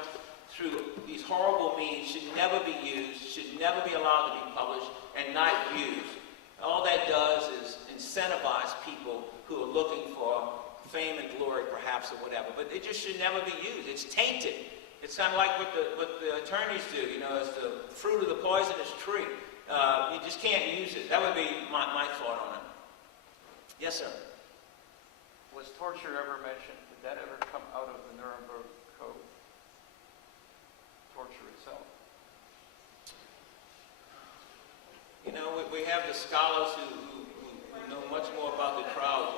through these horrible means should never be used, should never be allowed to be published, and not used. All that does is incentivize people who are looking for fame and glory, perhaps, or whatever. But it just should never be used. It's tainted. It's kind of like what the attorneys do, as the fruit of the poisonous tree. You just can't use it. That would be my thought on it. Yes, sir. Was torture ever mentioned? Did that ever come out of the Nuremberg Code? Torture itself? We have the scholars who know much more about the crowd.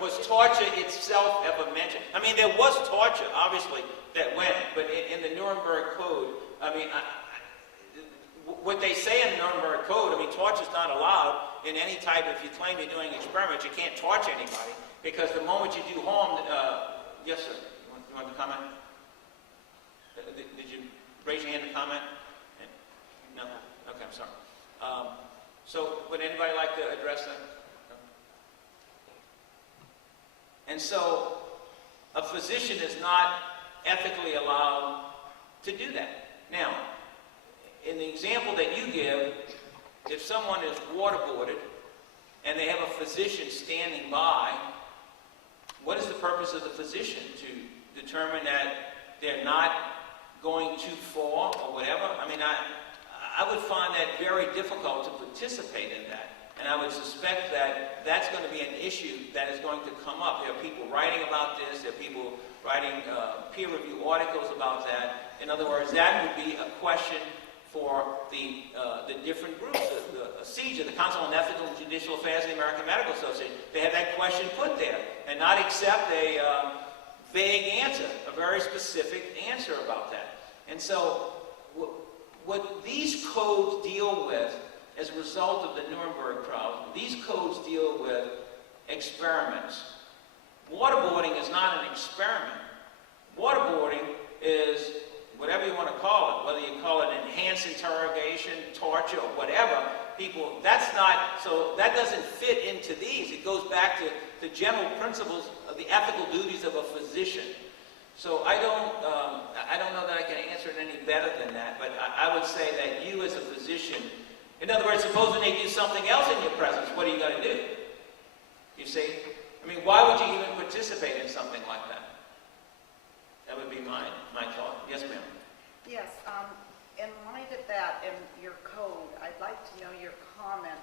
Was torture itself ever mentioned? I mean, there was torture, obviously, that went, but in the Nuremberg Code, I mean, what they say in the Nuremberg Code, I mean, torture is not allowed in any type. If you claim you're doing experiments, you can't torture anybody, because the moment you do harm, yes, sir. You want to comment? Did you raise your hand to comment? No? Okay, I'm sorry. So, would anybody like to address that? No? And so, a physician is not ethically allowed to do that. Now, in the example that you give, if someone is waterboarded and they have a physician standing by, what is the purpose of the physician? To determine that they're not going too far or whatever? I mean, I would find that very difficult to participate in that. And I would suspect that that's going to be an issue that is going to come up. There are people writing about this. There are people writing peer-reviewed articles about that. In other words, that would be a question for the different groups, the CJA, the Council on Ethical and Judicial Affairs of the American Medical Association. They have that question put there and not accept a vague answer, a very specific answer about that. And so what these codes deal with as a result of the Nuremberg trials, these codes deal with experiments. Waterboarding is not an experiment. Waterboarding is whatever you want to call it, whether you call it enhanced interrogation, torture, or whatever. People, that's not, so that doesn't fit into these. It goes back to the general principles of the ethical duties of a physician. So I don't know that I can answer it any better than that, but I would say that you as a physician, in other words, supposing they do something else in your presence, what are you going to do? You see? I mean, why would you even participate in something like that? That would be my thought. Yes, ma'am. Yes, in light of that and your code, I'd like to know your comment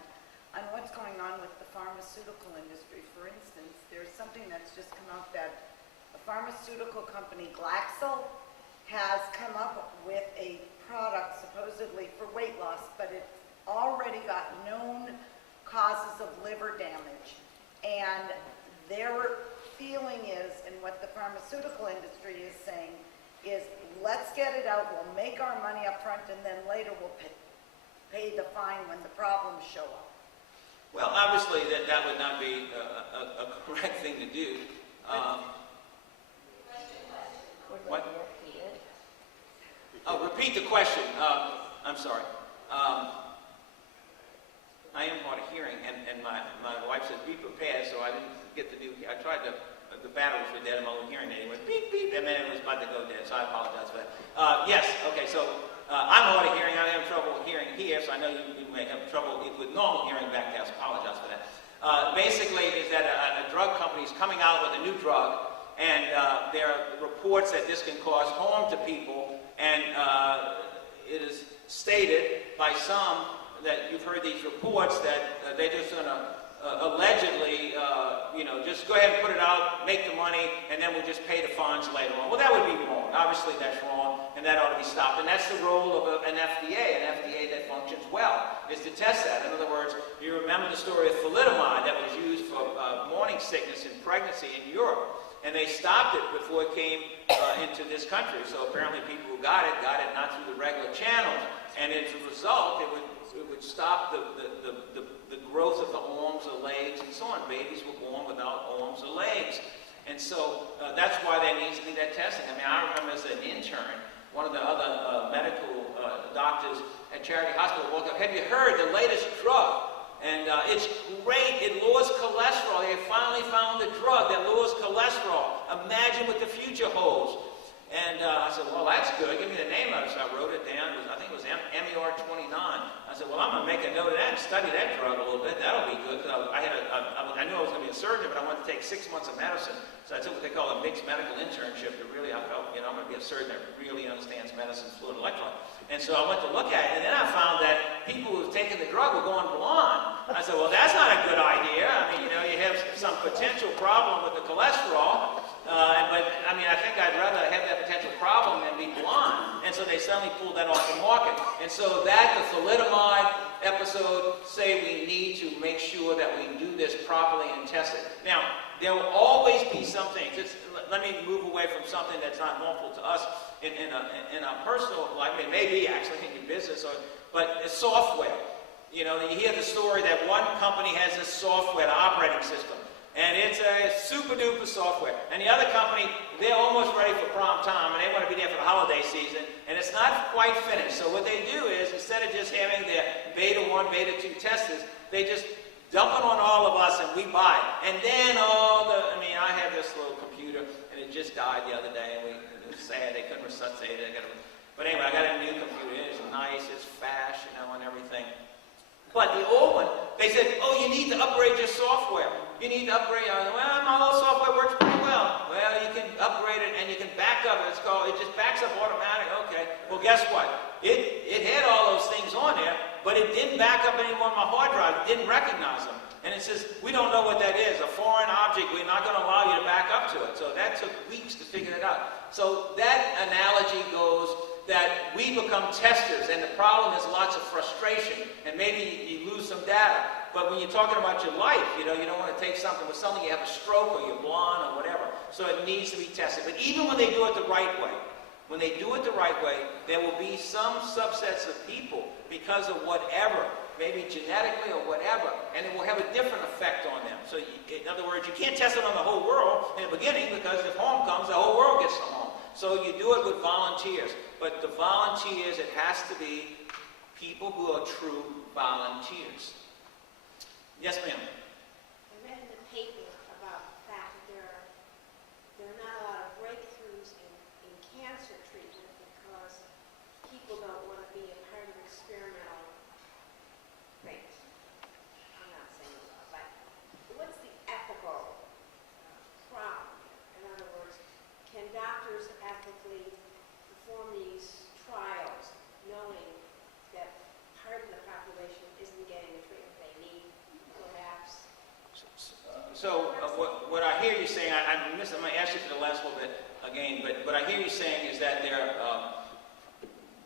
on what's going on with the pharmaceutical industry. For instance, there's something that's just come up that a pharmaceutical company, Glaxo, has come up with a product supposedly for weight loss, but it's already got known causes of liver damage. And their feeling is, and what the pharmaceutical industry is saying, is let's get it out, we'll make our money up front, and then later we'll pay the fine when the problems show up. Well, obviously that would not be a correct thing to do. What? Oh, repeat the question. I'm sorry. I am hard of hearing, and my wife said, be prepared, so I didn't get to do, I tried to, the batteries were dead in my little hearing aid. It went beep, beep, and then it was about to go dead, so I apologize for that. Yes, okay, so I'm hard of hearing. I have trouble hearing here, so I know you may have trouble with normal hearing back there, so I apologize for that. Basically, is that a drug company is coming out with a new drug, and there are reports that this can cause harm to people, and it is stated by some that you've heard these reports that they're just going to allegedly, just go ahead and put it out, make the money, and then we'll just pay the fines later on. Well, that would be wrong. Obviously, that's wrong, and that ought to be stopped. And that's the role of an FDA that functions well, is to test that. In other words, you remember the story of thalidomide that was used for morning sickness and pregnancy in Europe. And they stopped it before it came into this country. So apparently people who got it not through the regular channels. And as a result, it would stop the growth of the arms or legs and so on. Babies were born without arms or legs. And so that's why there needs to be that testing. I mean, I remember as an intern, one of the other medical doctors at Charity Hospital walked up, have you heard the latest drug? And it's great, it lowers cholesterol. They finally found a drug that lowers cholesterol. Imagine what the future holds. And I said, well, that's good. Give me the name of it. So I wrote it down. I think it was MER29. I said, well, I'm going to make a note of that and study that drug a little bit. That'll be good. Because I knew I was going to be a surgeon, but I wanted to take 6 months of medicine. So I took what they call a mixed medical internship. I felt, I'm going to be a surgeon that really understands medicine, fluid, electron. And so I went to look at it, and then I found that people who were taking the drug were going blonde. I said, well, that's not a good idea. I mean, you have some potential problem with the cholesterol. But, I mean, I think I'd rather have that potential problem than be blonde. And so they suddenly pulled that off the market. And so the thalidomide episode say we need to make sure that we do this properly and test it. Now, there will always be some things. Let me move away from something that's not harmful to us in our personal life. It may be actually in your business, but it's software. You hear the story that one company has this software, the operating system. And it's a super duper software. And the other company, they're almost ready for prime time, and they want to be there for the holiday season, and it's not quite finished. So what they do is, instead of just having their beta 1, beta 2 testers, they just dump it on all of us and we buy it. And then I have this little computer, and it just died the other day, and it was sad, they couldn't resuscitate it. But anyway, I got a new computer, it's nice, it's fast, and everything. But the old one, they said, oh, you need to upgrade your software. You need to upgrade. I said, well, my old software works pretty well. Well, you can upgrade it and you can back up. It just backs up automatic. Okay. Well, guess what? It had all those things on there, but it didn't back up any more on my hard drive. It didn't recognize them. And it says, we don't know what that is. A foreign object. We're not going to allow you to back up to it. So that took weeks to figure it out. So that analogy goes that we become testers, and the problem is lots of frustration, and maybe you lose some data. But when you're talking about your life, you don't want to take something with something, you have a stroke or you're blind or whatever. So it needs to be tested. But even when they do it the right way, there will be some subsets of people, because of whatever, maybe genetically or whatever, and it will have a different effect on them. So in other words, you can't test it on the whole world in the beginning, because if harm comes, the whole world gets the harm. So you do it with volunteers. But the volunteers, it has to be people who are true volunteers. Yes, ma'am? I read in the paper about the fact that there are not a lot of breakthroughs in cancer treatment because people don't want to be a part of experimental things. I'm not saying a lot, but what's the ethical problem? In other words, can doctors ethically perform these trials knowing that part of the population isn't getting the treatment they need, perhaps? So what I hear you saying, I'm going to ask you for the last little bit again, but what I hear you saying is that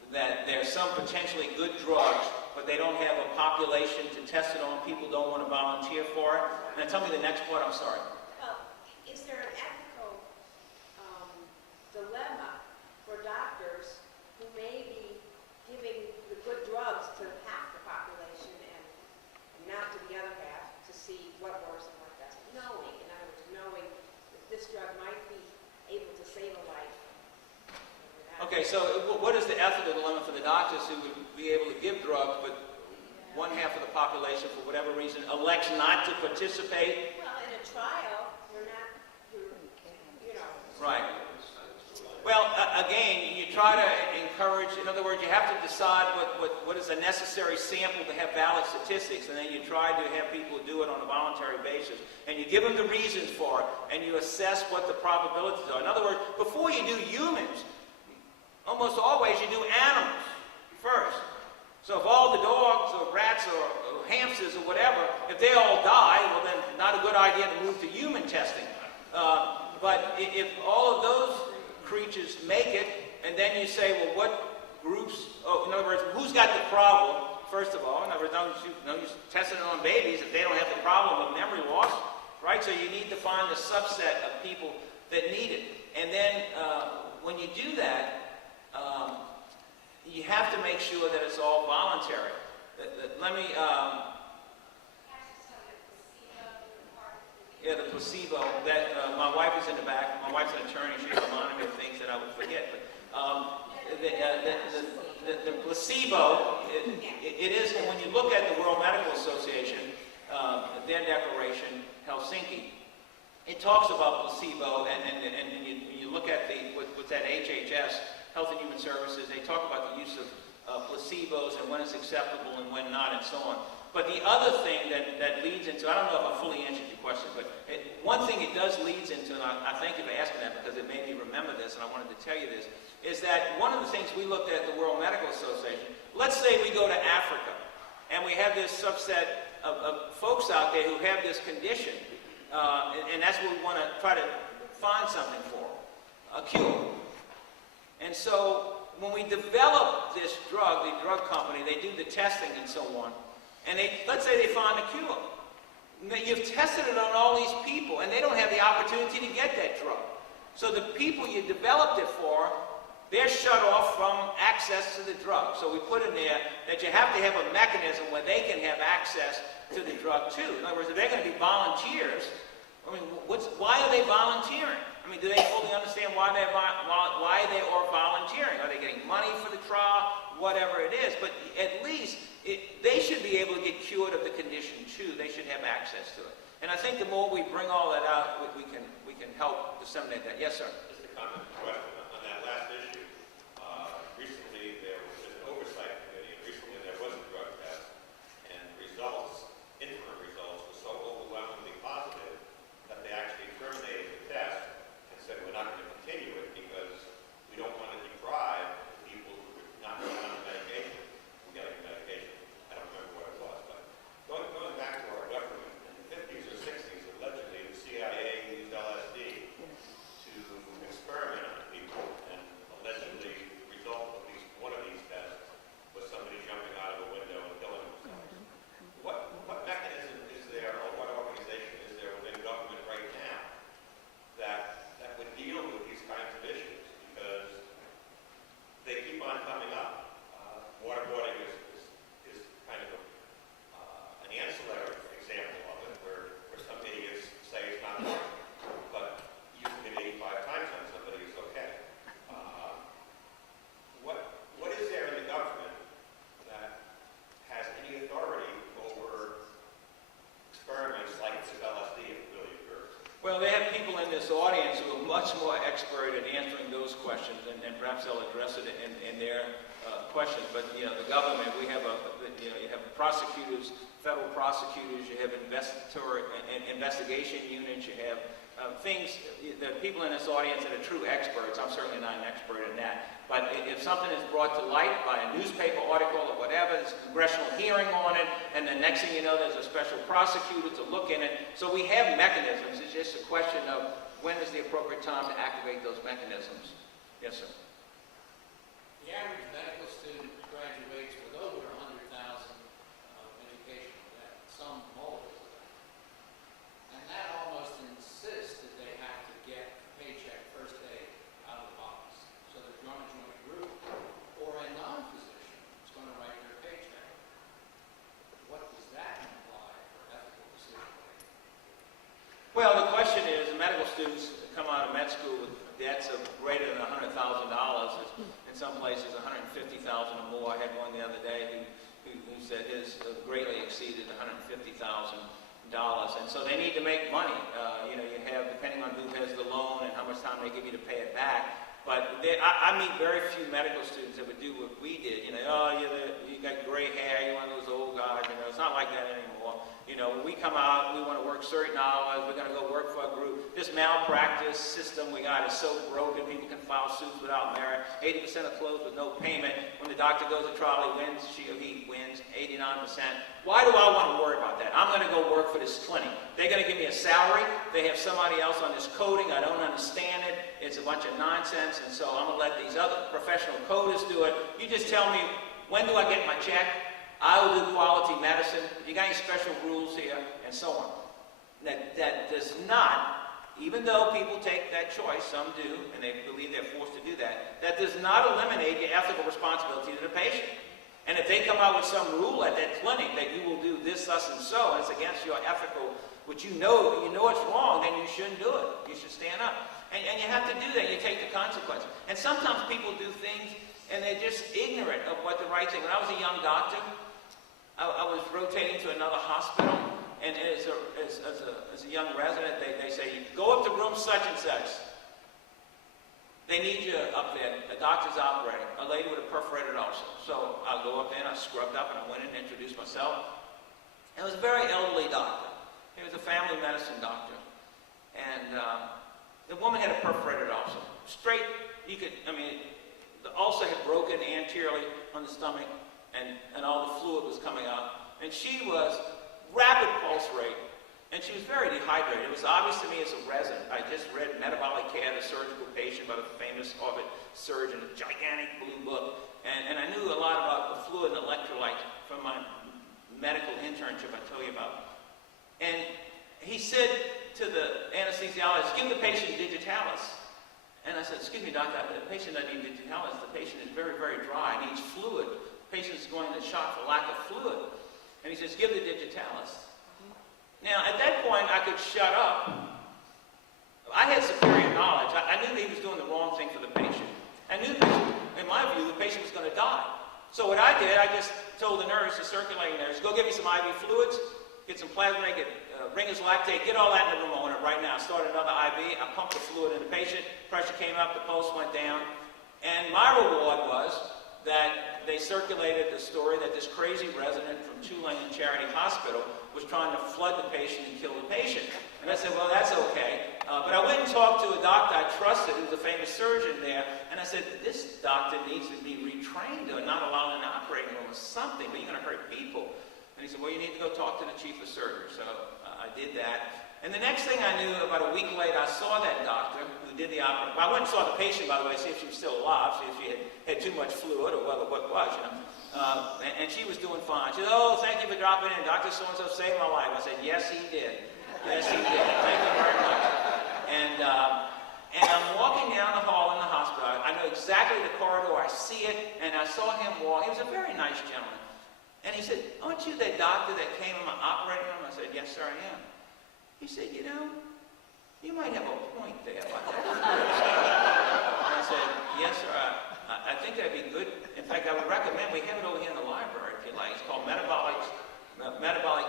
there's some potentially good drugs, but they don't have a population to test it on. People don't want to volunteer for it. Now tell me the next part. I'm sorry. Well, is there an ethical dilemma for doctors who may be giving the good drugs to half the population and not to the other half to see what works and what doesn't? Knowing, in other words, knowing that this drug might be able to save a life. Okay, so what is the ethical dilemma for the doctors who would be able to give drugs, but one half of the population, for whatever reason, elects not to participate? Well, in a trial, you're Right. Well, again, you try to encourage, in other words, you have to decide what is a necessary sample to have valid statistics, and then you try to have people do it on a voluntary basis. And you give them the reasons for it, and you assess what the probabilities are. In other words, before you do humans, almost always you do animals first. So if all the dogs or rats or hamsters or whatever, if they all die, well then not a good idea to move to human testing. But if all of those creatures make it, and then you say, well, what groups, in other words, who's got the problem, first of all? In other words, don't you test it on babies if they don't have the problem of memory loss, right? So you need to find a subset of people that need it. And then when you do that, you have to make sure that it's all voluntary. Let me, yeah, the placebo. That my wife is in the back. My wife's an attorney. She reminded me of things that I would forget. But the placebo, it is. And when you look at the World Medical Association, their declaration, Helsinki, it talks about placebo, and you look at what's that HHS, Health and Human Services, they talk about the use of placebos and when it's acceptable and when not, and so on. But the other thing that leads into, I don't know if I fully answered your question, but one thing it does leads into, and I thank you for asking that because it made me remember this, and I wanted to tell you this, is that one of the things we looked at the World Medical Association, let's say we go to Africa, and we have this subset of folks out there who have this condition, and that's what we want to try to find something for, a cure. And so when we develop this drug, the drug company, they do the testing and so on, and let's say they find a cure. You've tested it on all these people, and they don't have the opportunity to get that drug. So the people you developed it for, they're shut off from access to the drug. So we put in there that you have to have a mechanism where they can have access to the drug too. In other words, if they're going to be volunteers, I mean, why are they volunteering? I mean, do they fully understand why they are volunteering? Are they getting money for the trial? Whatever it is. But at least they should be able to get cured of the condition too. They should have access to it. And I think the more we bring all that out, we can help disseminate that. Yes, sir. Just a comment and question on that last issue. Recently there was an oversight committee, and recently there was a drug test, and interim results were so overwhelmingly positive that they actually terminated the test and said we're not going to continue it because we don't want to deprive people who are not going on the medication from getting the medication. I don't remember what it was, but going back to our government, in the 50s or 60s, allegedly the CIA used LSD to experiment on people. on coming up. Waterboarding is kind of an ancillary example of it, where some idiots say it's not working, but you can get 85 times on somebody is okay. What is there in the government that has any authority over experiments like this of LSD if it really occurs? Well, they have people in this audience who are much more expert at answering those questions, and perhaps they'll address it in their questions. But the government, we have you have prosecutors, federal prosecutors, you have investigation units, you have things. The people in this audience that are true experts. I'm certainly not an expert in that. But if something is brought to light by a newspaper article or whatever, there's a congressional hearing on it, and the next thing you know, there's a special prosecutor to look in it. So we have mechanisms. It's just a question of when is the appropriate time to activate those mechanisms. Yes, sir. The average medical student graduates with over 100,000 medication debt, some more. And that almost insists that they have to get a paycheck first day out of the box. So they're going to join a group, or a non-physician is going to write their paycheck. What does that imply for ethical decision-making? Well, the question is, medical students come out of med school with debts of greater than $100,000. In some places, $150,000 or more. I had one the other day who said his greatly exceeded $150,000. And so they need to make money. You have, depending on who has the loan and how much time they give you to pay it back. But I meet very few medical students that would do what we did. You got gray hair, you're one of those old guys. It's not like that anymore. When we come out, we want to work certain hours. We're going to go work for a group. This malpractice system we got is so broken. People can file suits without merit. 80% are closed with no payment. When the doctor goes to trial, he wins. She or he wins 89%. Why do I want to worry about that? I'm going to go work for this clinic. They're going to give me a salary. They have somebody else on this coding. I don't understand it. It's a bunch of nonsense. And so I'm going to let these other professional coders do it. You just tell me, when do I get my check? I will do quality medicine. You got any special rules here? And so on. That does not, even though people take that choice, some do, and they believe they're forced to do that, that does not eliminate your ethical responsibility to the patient. And if they come out with some rule at that clinic that you will do this, thus, and so, and it's against your ethical, which you know it's wrong, then you shouldn't do it. You should stand up. And you have to do that. You take the consequences. And sometimes people do things, and they're just ignorant of what the right thing. When I was a young doctor, I was rotating to another hospital, and as a young resident, they say, go up to room such and such. They need you up there. The doctor's operating. A lady with a perforated ulcer. So I'll go up there, and I scrubbed up, and I went in and introduced myself. It was a very elderly doctor. He was a family medicine doctor. And the woman had a perforated ulcer. Straight, the ulcer had broken anteriorly on the stomach, and all the fluid was coming out. And she was rapid pulse rate, and she was very dehydrated. It was obvious to me as a resident. I just read Metabolic Care, the Surgical Patient by the famous Harvard surgeon, a gigantic blue book. And I knew a lot about the fluid and electrolytes from my medical internship I told you about. And he said to the anesthesiologist, give the patient digitalis. And I said, excuse me, doctor, the patient doesn't need digitalis. The patient is very, very dry, needs fluid. The patient is going to shock for lack of fluid. And he says, give the digitalis. Now, at that point, I could shut up. I had superior knowledge. I knew that he was doing the wrong thing for the patient. I knew that, in my view, the patient was going to die. So what I did, I just told the nurse, the circulating nurse, go get me some IV fluids, get some plasma, get Ringer's lactate, get all that in the room. I want it right now. I started another IV. I pumped the fluid in the patient. Pressure came up. The pulse went down. And my reward was that they circulated the story that this crazy resident from Tulane Charity Hospital was trying to flood the patient and kill the patient. And I said, well, that's okay. But I went and talked to a doctor I trusted, who's a famous surgeon there, and I said, this doctor needs to be retrained or not allowed in the operating room or something, but you're going to hurt people. And he said, well, you need to go talk to the chief of surgery. So I did that. And the next thing I knew, about a week later, I saw that doctor who did the operation. I went and saw the patient, by the way, see if she was still alive, see if she had too much fluid or what it was, and she was doing fine. She said, oh, thank you for dropping in. Dr. So-and-so saved my life. I said, yes, he did. Yes, he did. Thank you very much. And I'm walking down the hall in the hospital. I know exactly the corridor. I see it, and saw him walk. He was a very nice gentleman. And he said, aren't you that doctor that came in my operating room? I said, yes, sir, I am. He said, you know, you might have a point there about that. And I said, yes, sir, I think that'd be good. In fact, I would recommend, we have it over here in the library, if you like. It's called Metabolic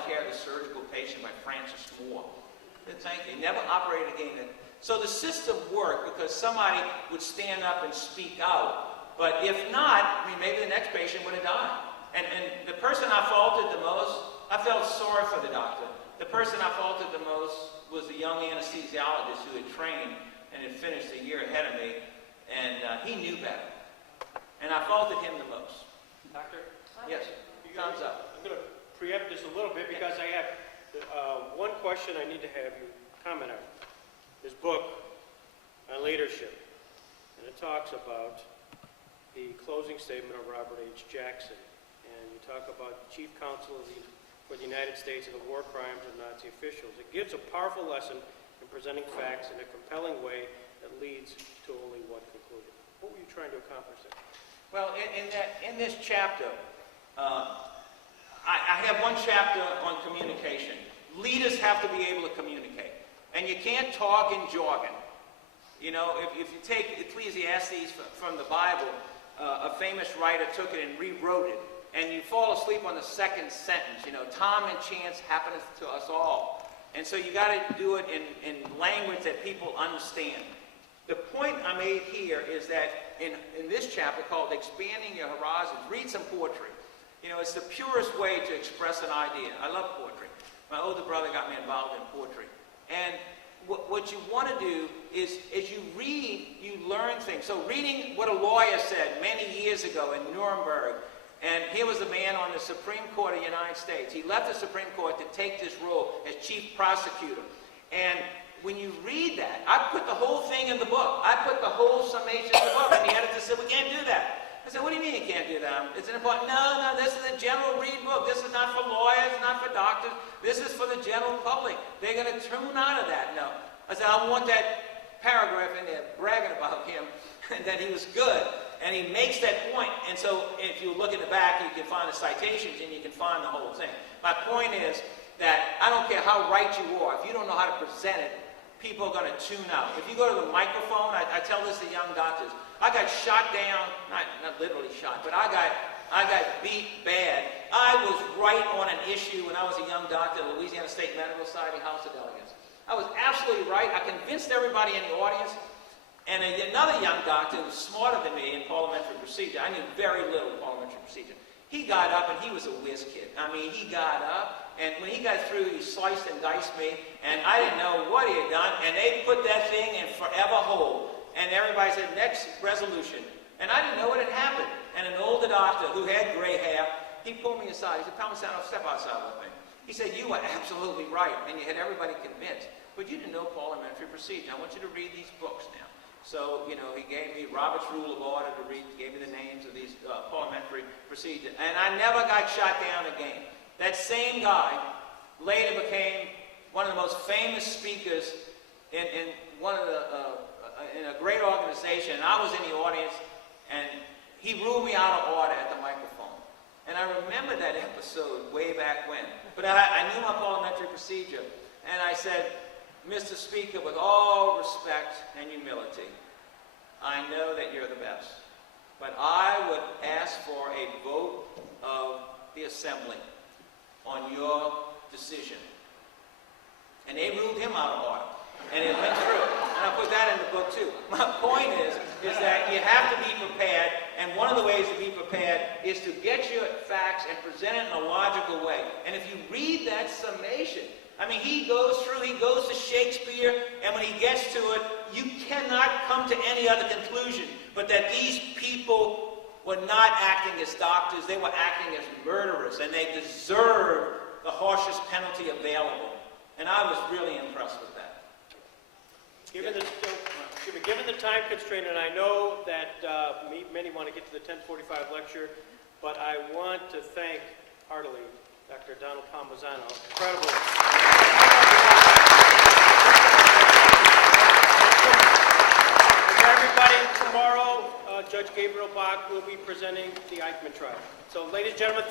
Care of the Surgical Patient by Francis Moore. I said, thank you. He never operated again. So the system worked because somebody would stand up and speak out. But if not, I mean, maybe the next patient would have died. And the person I faulted the most, I felt sorry for the doctor. The person I faulted the most was the young anesthesiologist who had trained and had finished a year ahead of me, and he knew better. And I faulted him the most. Doctor? Yes, thumbs up. I'm going to preempt this a little bit because I have one question I need to have you comment on. This book on leadership, and it talks about the closing statement of Robert H. Jackson, and you talk about the Chief Counsel for the United States and the war crimes of Nazi officials. It gives a powerful lesson in presenting facts in a compelling way that leads to only one conclusion. What were you trying to accomplish there? Well, in this chapter, I have one chapter on communication. Leaders have to be able to communicate. And you can't talk in jargon. You know, if you take Ecclesiastes from the Bible, a famous writer took it and rewrote it. And you fall asleep on the second sentence. You know, time and chance happeneth to us all. And so you got to do it in language that people understand. The point I made here is that in this chapter called Expanding Your Horizons, read some poetry. You know, it's the purest way to express an idea. I love poetry. My older brother got me involved in poetry. And what you want to do is, as you read, you learn things. So reading what a lawyer said many years ago in Nuremberg, and here was a man on the Supreme Court of the United States. He left the Supreme Court to take this role as chief prosecutor. And when you read that, I put the whole thing in the book. I put the whole summation in the book, and the editor said, we can't do that. I said, what do you mean you can't do that? It's an important, no, this is a general read book. This is not for lawyers, not for doctors. This is for the general public. They're going to tune out of that. No. I said, I want that paragraph in there bragging about him and that he was good. And he makes that point. And so if you look in the back, you can find the citations and you can find the whole thing. My point is that I don't care how right you are. If you don't know how to present it, people are going to tune out. If you go to the microphone, I tell this to young doctors. I got shot down, not literally shot, but I got beat bad. I was right on an issue when I was a young doctor at the Louisiana State Medical Society House of Delegates. I was absolutely right. I convinced everybody in the audience. And another young doctor who was smarter than me in parliamentary procedure, I knew very little parliamentary procedure, he got up and he was a whiz kid. I mean, he got up, and when he got through, he sliced and diced me, and I didn't know what he had done, and they put that thing in forever hold. And everybody said, next resolution. And I didn't know what had happened. And an older doctor who had gray hair, he pulled me aside. He said, Palmisano, step outside with me. He said, you were absolutely right, and you had everybody convinced. But you didn't know parliamentary procedure. I want you to read these books now. So, you know, he gave me Robert's Rule of Order to read, gave me the names of these parliamentary procedures. And I never got shot down again. That same guy later became one of the most famous speakers in a great organization. And I was in the audience, and he ruled me out of order at the microphone. And I remember that episode way back when. But I knew my parliamentary procedure. And I said, Mr. Speaker, with all respect and humility, I know that you're the best, but I would ask for a vote of the Assembly on your decision. And they ruled him out of order, and it went through. And I put that in the book too. My point is that you have to be prepared, and one of the ways to be prepared is to get your facts and present it in a logical way. And if you read that summation, I mean, he goes to Shakespeare, and when he gets to it, you cannot come to any other conclusion but that these people were not acting as doctors, they were acting as murderers, and they deserve the harshest penalty available. And I was really impressed with that. Given the time constraint, and I know that many want to get to the 10:45 lecture, but I want to thank heartily Dr. Donald Palmisano. Incredible. For everybody, tomorrow Judge Gabriel Bach will be presenting the Eichmann trial. So, ladies and gentlemen,